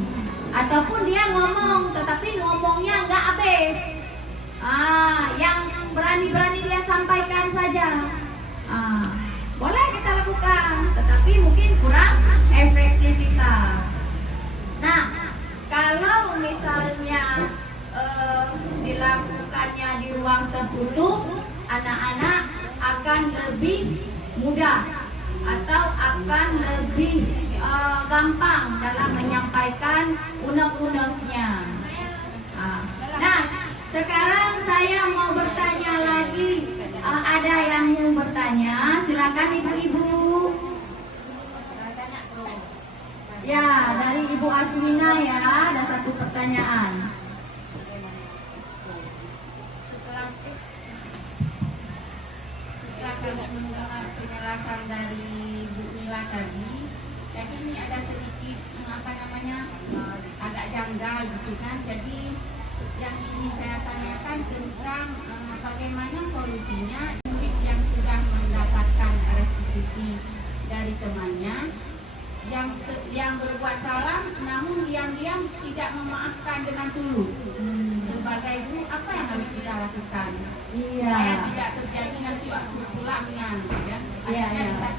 Ataupun dia ngomong, tetapi ngomongnya nggak habis. Yang berani-berani dia sampaikan saja. Boleh kita lakukan, tetapi mungkin kurang efektivitas. Nah, kalau misalnya dilakukannya di ruang tertutup, anak-anak akan lebih mudah atau akan lebih gampang dalam menyampaikan unek-uneknya. Nah, sekarang saya mau bertanya lagi. Ada yang mau bertanya? Silakan ibu-ibu. Ya, dari Ibu Asmina ya, ada satu pertanyaan. Setelah kami mendengar penjelasan dari Bu Mila tadi, jadi ini ada sedikit agak janggal gitu kan. Jadi yang ingin saya tanyakan tentang bagaimana solusinya murid yang sudah mendapatkan restitusi dari temannya, yang berbuat salah namun diam-diam tidak memaafkan dengan tulus. Sebagai guru, apa yang harus kita lakukan? Supaya tidak terjadi nanti waktu pulangnya, akhirnya bisa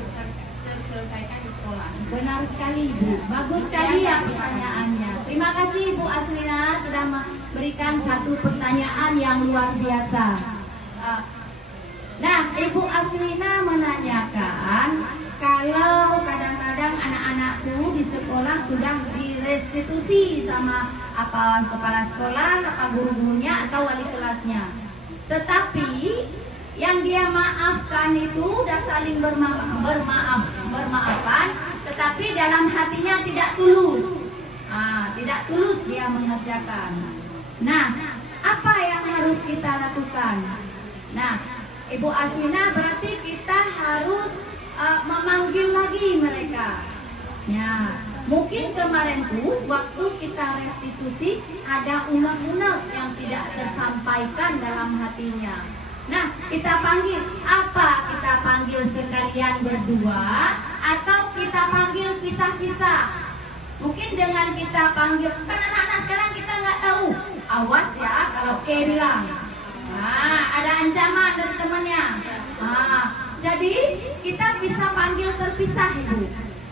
terselesaikan di sekolah. Benar sekali Ibu, bagus sekali ya pertanyaannya. Terima kasih Ibu Asmina sudah memberikan satu pertanyaan yang luar biasa. Nah, Ibu Asmina menanyakan, kalau kadang-kadang anak-anakku di sekolah sudah direstitusi sama apa kepala sekolah, apa guru-gurunya atau wali kelasnya, tetapi yang dia maafkan itu udah saling bermaafan, tetapi dalam hatinya tidak tulus. Tidak tulus dia mengerjakan. Nah, apa yang harus kita lakukan? Nah, Ibu Asmina, berarti kita harus memanggil lagi mereka. Ya, mungkin kemarin tuh waktu kita restitusi ada unek-unek yang tidak tersampaikan dalam hatinya. Nah, kita panggil apa? Kita panggil sekalian berdua atau kita panggil kisah-kisah? Mungkin dengan kita panggil, kan anak-anak sekarang kita nggak tahu. Awas ya kalau bilang. Nah, ada ancaman dari temannya. Nah, jadi kita bisa panggil terpisah, Ibu.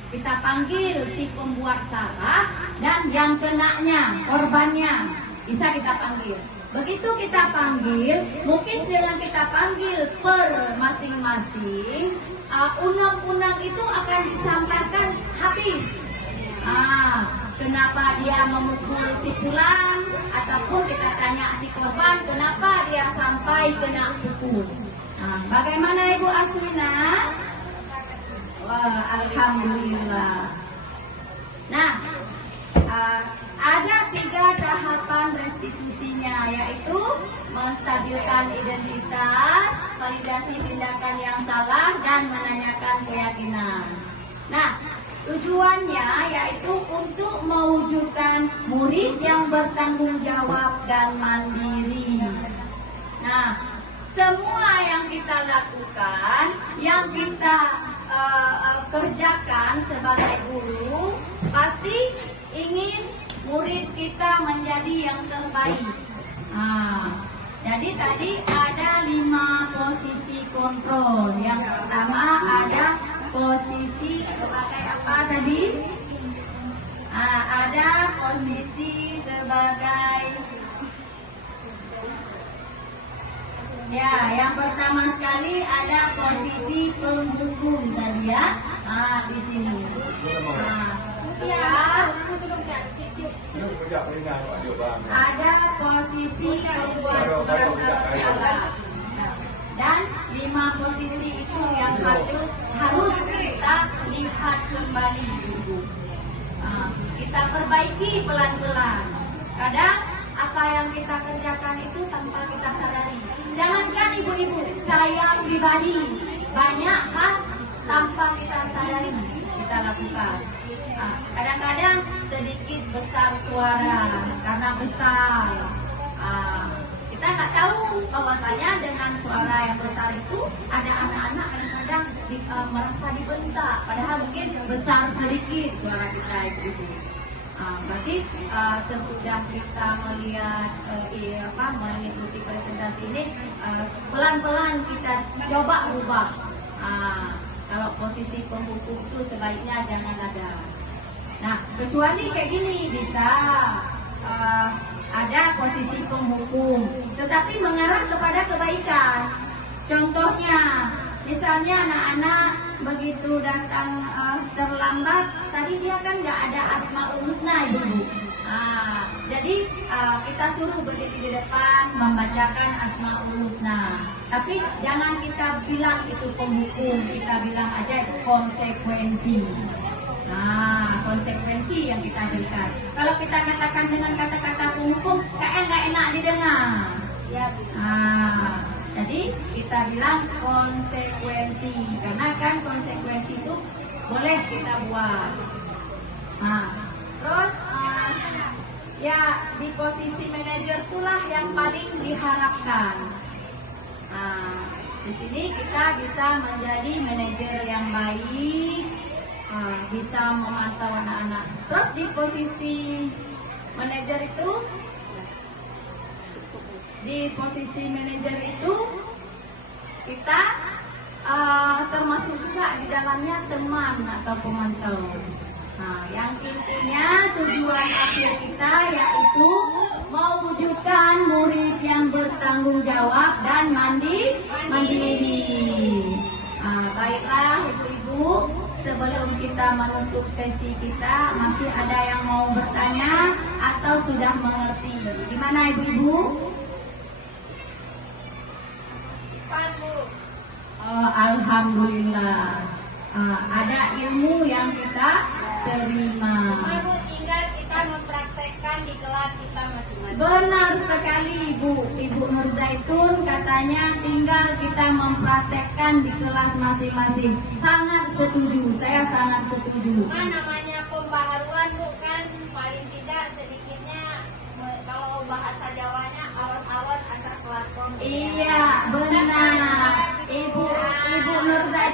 Kita panggil si pembuat salah dan yang kenanya, korbannya. Bisa kita panggil. Begitu kita panggil, mungkin dengan kita panggil per masing-masing, undang-undang itu akan disampaikan habis. Kenapa dia memukul si fulan, ataupun kita tanya si korban kenapa dia sampai kena pukul. Bagaimana Ibu Aswina? Wah, alhamdulillah. Nah, ada 3 tahapan restitusinya, yaitu menstabilkan identitas, validasi tindakan yang salah, dan menanyakan keyakinan. Nah, tujuannya yaitu untuk mewujudkan murid yang bertanggung jawab dan mandiri. Nah, semua yang kita lakukan, yang kita kerjakan sebagai guru, pasti ingin murid kita menjadi yang terbaik. Jadi tadi ada 5 posisi kontrol. Yang pertama ada posisi sebagai apa tadi? Ada posisi sebagai, ya, yang pertama sekali ada posisi penghukum tadi ya. Di sini. Ada posisi pembuat merasa bersalah. Dan 5 posisi itu yang harus kita lihat kembali dulu. Kita perbaiki pelan-pelan. Kadang apa yang kita kerjakan itu tanpa kita sadari. Jangankan ibu-ibu, saya pribadi banyak hal tanpa kita sadari kita lakukan. Kadang-kadang sedikit besar suara karena besar. Kita nggak tahu bahwasanya dengan suara yang besar itu ada anak-anak kadang-kadang merasa dibentak, padahal mungkin besar sedikit suara kita itu. Berarti sesudah kita melihat mengikuti presentasi ini, pelan-pelan kita coba rubah. Kalau posisi penghukum itu sebaiknya jangan ada. Nah, kecuali kayak gini bisa ada posisi penghukum, tetapi mengarah kepada kebaikan. Contohnya, misalnya anak-anak begitu datang terlambat, tadi dia kan nggak ada Asmaul Husna, Ibu. Jadi kita suruh berdiri di depan membacakan Asmaul Husna. Tapi jangan kita bilang itu penghukum, kita bilang aja itu konsekuensi. Konsekuensi yang kita berikan. Kalau kita katakan dengan kata-kata penghukum, kayak nggak enak didengar. Jadi kita bilang konsekuensi, karena kan konsekuensi itu boleh kita buat. Terus ya di posisi manajer itulah yang paling diharapkan. Di sini kita bisa menjadi manajer yang baik, bisa memantau anak-anak. Terus di posisi manajer itu, kita termasuk juga di dalamnya teman atau pemantau. Yang intinya tujuan akhir kita yaitu mewujudkan murid yang bertanggung jawab dan mandiri. Baiklah ibu-ibu, sebelum kita menutup sesi kita, masih ada yang mau bertanya atau sudah mengerti? Gimana ibu-ibu? Pas, Bu. Alhamdulillah. Ada ilmu yang kita terima. Ibu, tinggal kita mempraktekkan di kelas kita masing-masing. Benar sekali Ibu Nur Zaitun, katanya tinggal kita mempraktekkan di kelas masing-masing. Sangat setuju, saya sangat setuju. Namanya pembaharuan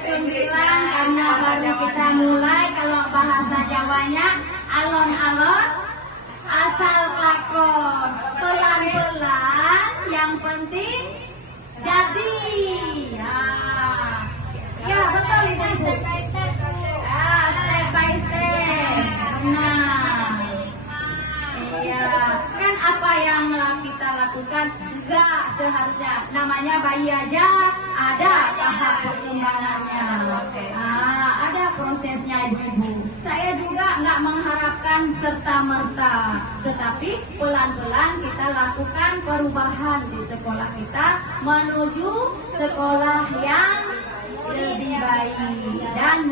sembilan karena baru kita mulai. Kalau bahasa Jawanya alon-alon asal kelakon, pelan-pelan, yang penting jadi. Ya betul ibu-ibu. Step by step. Benar. Iya, kan apa yang kita lakukan enggak seharusnya. Namanya bayi aja ada tahap perkembangannya. Ada prosesnya ibu-ibu. Saya juga nggak mengharapkan serta-merta, tetapi pelan-pelan kita lakukan perubahan di sekolah kita menuju sekolah yang lebih baik dan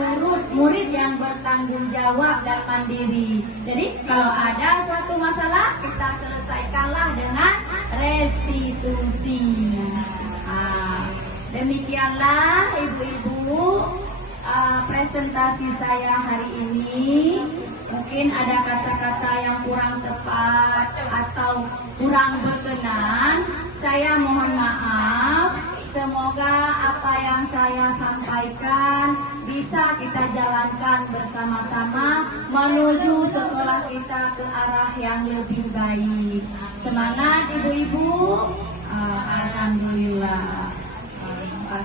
murid yang bertanggung jawab dan mandiri. Jadi kalau ada suatu masalah kita selesaikanlah dengan restitusi. Demikianlah ibu-ibu presentasi saya hari ini. Mungkin ada kata-kata yang kurang tepat atau kurang berkenan. Saya mohon maaf. Semoga apa yang saya sampaikan bisa kita jalankan bersama-sama menuju sekolah kita ke arah yang lebih baik. Semangat ibu-ibu. Alhamdulillah.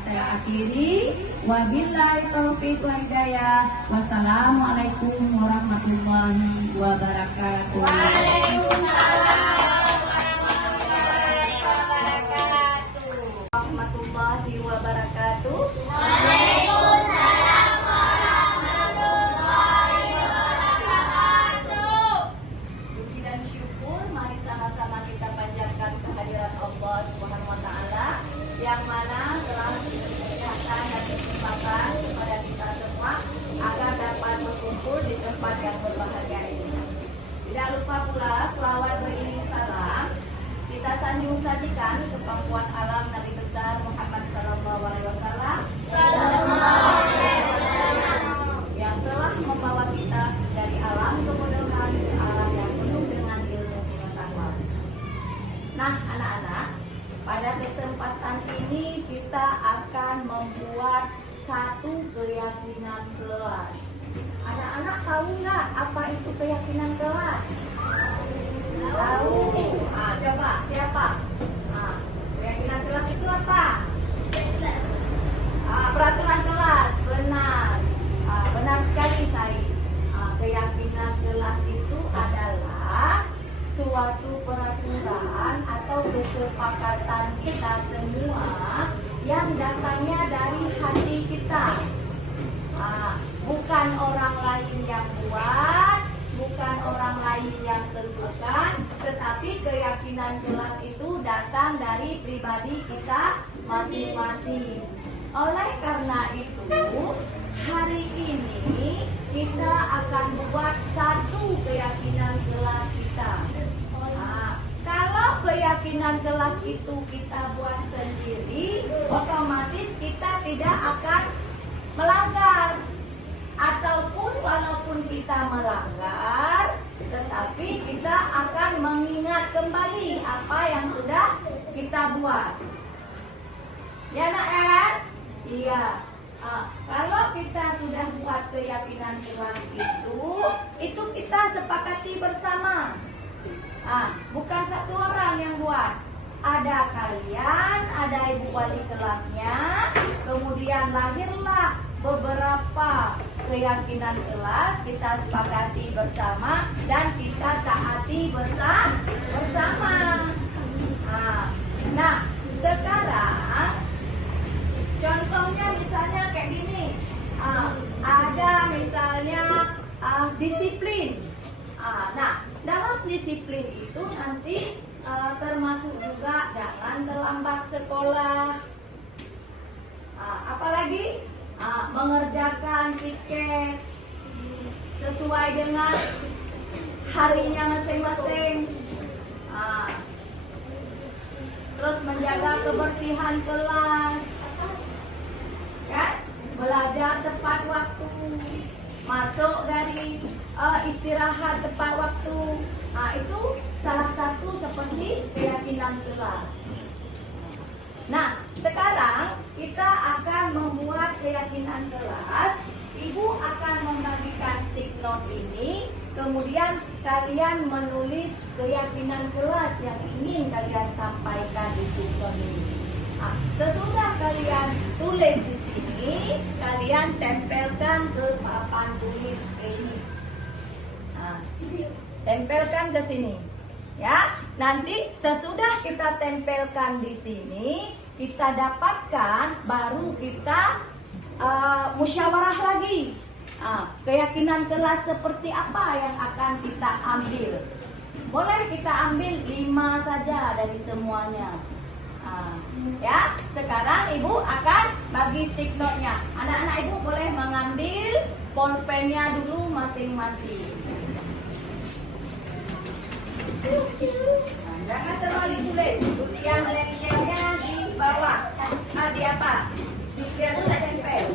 Saya akhiri. Wabillahi taufiq wal hidayah. Wassalamualaikum warahmatullahi wabarakatuh. Waalaikumsalam warahmatullahi wabarakatuh. Waalaikumsalam warahmatullahi wabarakatuh. Puji dan syukur mari sama-sama kita panjatkan kehadiran Allah Subhanahu wa taala yang mana telah memberi kesehatan dan kesempatan kepada kita semua agar dapat berkumpul di tempat yang berbahagia ini. Tidak lupa pula selawat beriring salam kita sanjung sajikan kepangkuan alam Nabi besar Muhammad sallallahu alaihi wasallam yang telah membawa kita dari alam kebodohan ke alam yang penuh dengan ilmu pengetahuan. Nah, anak-anak, pada kesempatan ini kita akan membuat satu keyakinan kelas. Anak-anak tahu nggak apa itu keyakinan kelas? Tahu. Coba siapa? Keyakinan kelas itu apa? Peraturan kelas. Benar. Benar sekali Sai. Keyakinan kelas itu adalah suatu peraturan atau kesepakatan kita semua yang datangnya dari hati kita. Bukan orang lain yang buat, bukan orang lain yang tentukan, tetapi keyakinan kelas itu datang dari pribadi kita masing-masing. Oleh karena itu, hari ini kita akan buat satu keyakinan kelas kita. Kalau keyakinan kelas itu kita buat sendiri, otomatis kita tidak akan melanggar. Ataupun walaupun kita melanggar, tetapi kita akan mengingat kembali apa yang sudah kita buat. Ya nak kan? Iya. Kalau kita sudah buat keyakinan kelas itu kita sepakati bersama. Bukan satu orang yang buat. Ada kalian, ada ibu wali kelasnya, kemudian lahirlah beberapa keyakinan kelas, kita sepakati bersama dan kita taati bersama. Nah, sekarang contohnya misalnya kayak gini. Ada misalnya disiplin. Nah, dalam disiplin itu nanti termasuk juga jangan terlambat sekolah. Apalagi mengerjakan tiket sesuai dengan harinya masing-masing. Terus menjaga kebersihan kelas, kan? Belajar tepat waktu, masuk dari istirahat tepat waktu. Itu salah satu seperti keyakinan kelas. Nah, sekarang kita akan membuat keyakinan kelas, Ibu akan membagikan stick note ini. Kemudian kalian menulis keyakinan kelas yang ingin kalian sampaikan di stick note ini. Nah, sesudah kalian tulis di sini, kalian tempelkan ke papan tulis ini. Nah, tempelkan ke sini. Ya, nanti sesudah kita tempelkan di sini, kita dapatkan, baru kita musyawarah lagi. Keyakinan kelas seperti apa yang akan kita ambil? Boleh kita ambil 5 saja dari semuanya. Ya, sekarang Ibu akan bagi stick note-nya. Anak-anak Ibu boleh mengambil pulpennya dulu masing-masing. Jangan terlalu ditulis. Yang lengkelnya di bawah. Di atas. Di atas saya tempel.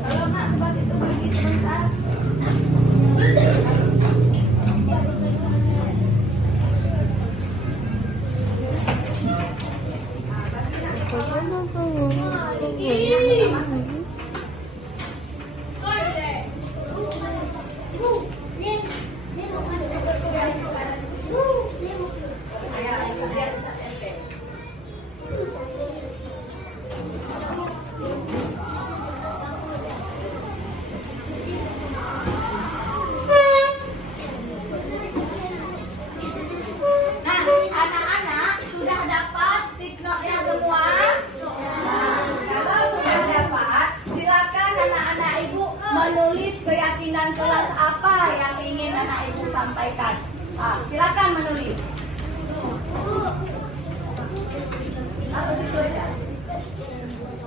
Kalau nak sebelah situ pergi sebentar. Anak-anak sudah dapat stick note-nya semua? Kalau sudah dapat, silakan anak-anak Ibu menulis keyakinan kelas apa yang ingin anak Ibu sampaikan. Silakan menulis. Apa situ aja?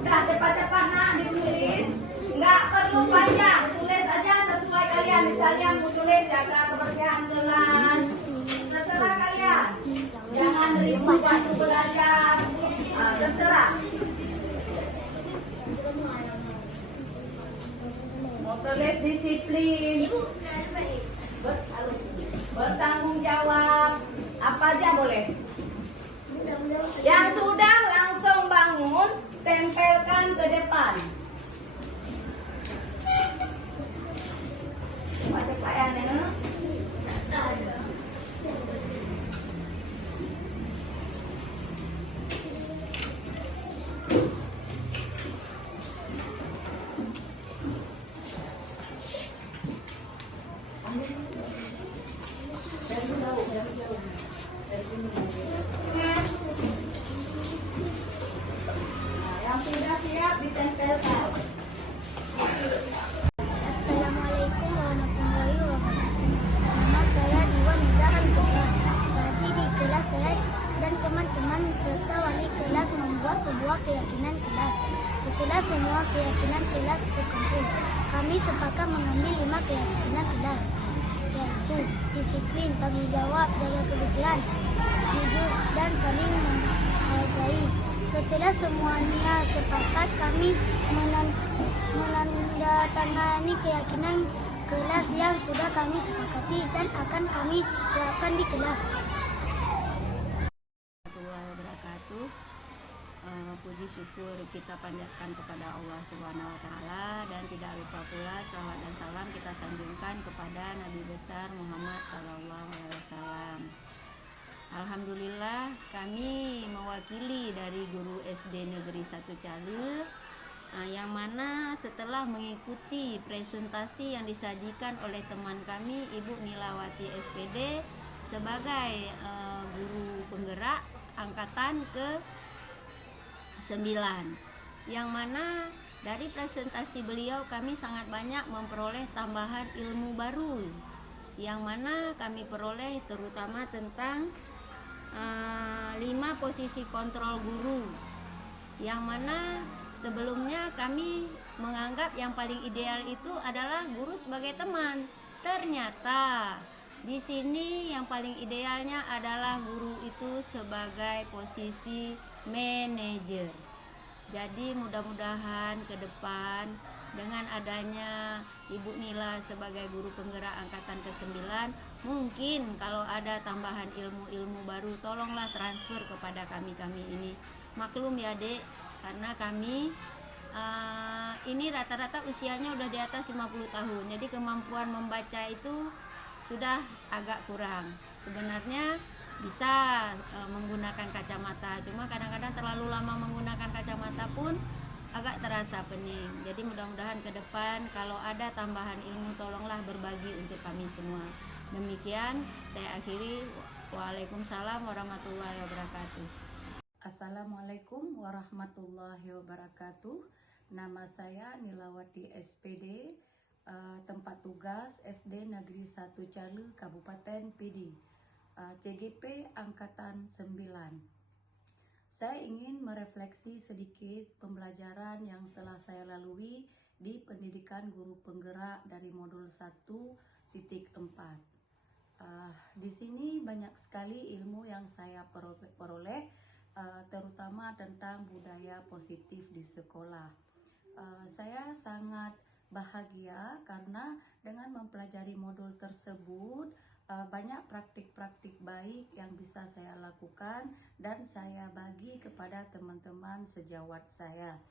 Udah cepat-cepat nak ditulis. Nggak perlu panjang, tulis aja sesuai kalian. Misalnya mau tulis jaga kebersihan kelas. Terserah kalian. Jangan ribut waktu belajar. Terserah. Mau tulis disiplin, bertanggung jawab, apa aja boleh. Yang sudah langsung bangun, tempelkan ke depan. Cepat-cepat ya, Nenek. Yang sudah siap ditempelkan. Assalamualaikum warahmatullahi wabarakatuh. Nama saya Diwan Nizar Al-Bukhar. Tadi di kelas saya dan teman-teman serta wali kelas membuat sebuah keyakinan kelas. Setelah semua keyakinan kelas terkumpul, kami sepakat mengambil 5 keyakinan kelas, yaitu disiplin, tanggung jawab, jaga kebersihan, jujur, dan saling menghargai. Setelah semuanya sepakat, kami menandatangani keyakinan kelas yang sudah kami sepakati dan akan kami terapkan di kelas. Wabarakatuh. Puji syukur kita panjatkan kepada Allah Subhanahu wa taala, dan tidak lupa pula salawat dan salam kita sanjungkan kepada Nabi besar Muhammad sallallahu alaihi wasallam. Alhamdulillah, kami mewakili dari guru SD Negeri 1 Calu, yang mana setelah mengikuti presentasi yang disajikan oleh teman kami Ibu Nilawati SPD sebagai guru penggerak angkatan ke-9, yang mana dari presentasi beliau kami sangat banyak memperoleh tambahan ilmu baru, yang mana kami peroleh terutama tentang 5 posisi kontrol guru, yang mana sebelumnya kami menganggap yang paling ideal itu adalah guru sebagai teman. Ternyata di sini yang paling idealnya adalah guru itu sebagai posisi manajer. Jadi mudah-mudahan ke depan dengan adanya Ibu Nila sebagai guru penggerak angkatan ke-9, mungkin kalau ada tambahan ilmu-ilmu baru, tolonglah transfer kepada kami-kami ini. Maklum ya Dek, karena kami ini rata-rata usianya udah di atas 50 tahun. Jadi kemampuan membaca itu sudah agak kurang. Sebenarnya bisa menggunakan kacamata, cuma kadang-kadang terlalu lama menggunakan kacamata pun agak terasa pening. Jadi mudah-mudahan ke depan kalau ada tambahan ilmu, tolonglah berbagi untuk kami semua. Demikian saya akhiri. Waalaikumsalam warahmatullahi wabarakatuh. Assalamualaikum warahmatullahi wabarakatuh. Nama saya Nilawati SPD, tempat tugas SD Negeri 1 Calu, Kabupaten Pidi, CGP Angkatan 9. Saya ingin merefleksi sedikit pembelajaran yang telah saya lalui di pendidikan guru penggerak dari modul 1.4. Di sini banyak sekali ilmu yang saya peroleh, terutama tentang budaya positif di sekolah. Saya sangat bahagia karena dengan mempelajari modul tersebut, banyak praktik-praktik baik yang bisa saya lakukan dan saya bagi kepada teman-teman sejawat saya.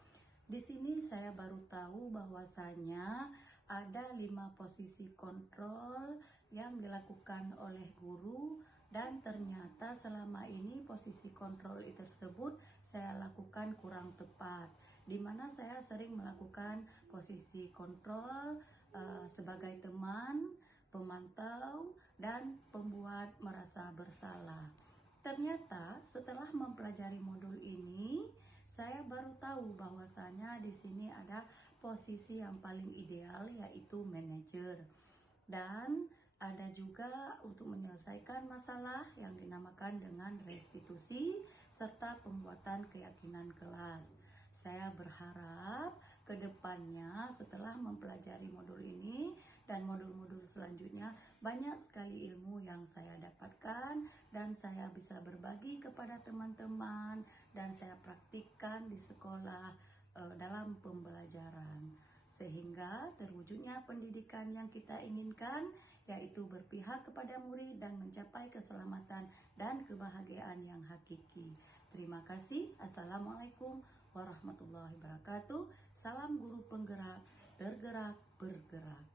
Di sini saya baru tahu bahwasanya ada 5 posisi kontrol yang dilakukan oleh guru, dan ternyata selama ini posisi kontrol tersebut saya lakukan kurang tepat, di mana saya sering melakukan posisi kontrol sebagai teman, pemantau, dan pembuat merasa bersalah. Ternyata setelah mempelajari modul ini, saya baru tahu bahwasanya di sini ada posisi yang paling ideal, yaitu manajer. Dan ada juga untuk menyelesaikan masalah yang dinamakan dengan restitusi serta pembuatan keyakinan kelas. Saya berharap ke depannya setelah mempelajari modul ini dan modul-modul selanjutnya, banyak sekali ilmu yang saya dapatkan dan saya bisa berbagi kepada teman-teman dan saya praktikkan di sekolah dalam pembelajaran, sehingga terwujudnya pendidikan yang kita inginkan, yaitu berpihak kepada murid dan mencapai keselamatan dan kebahagiaan yang hakiki. Terima kasih. Assalamualaikum warahmatullahi wabarakatuh. Salam guru penggerak, tergerak bergerak.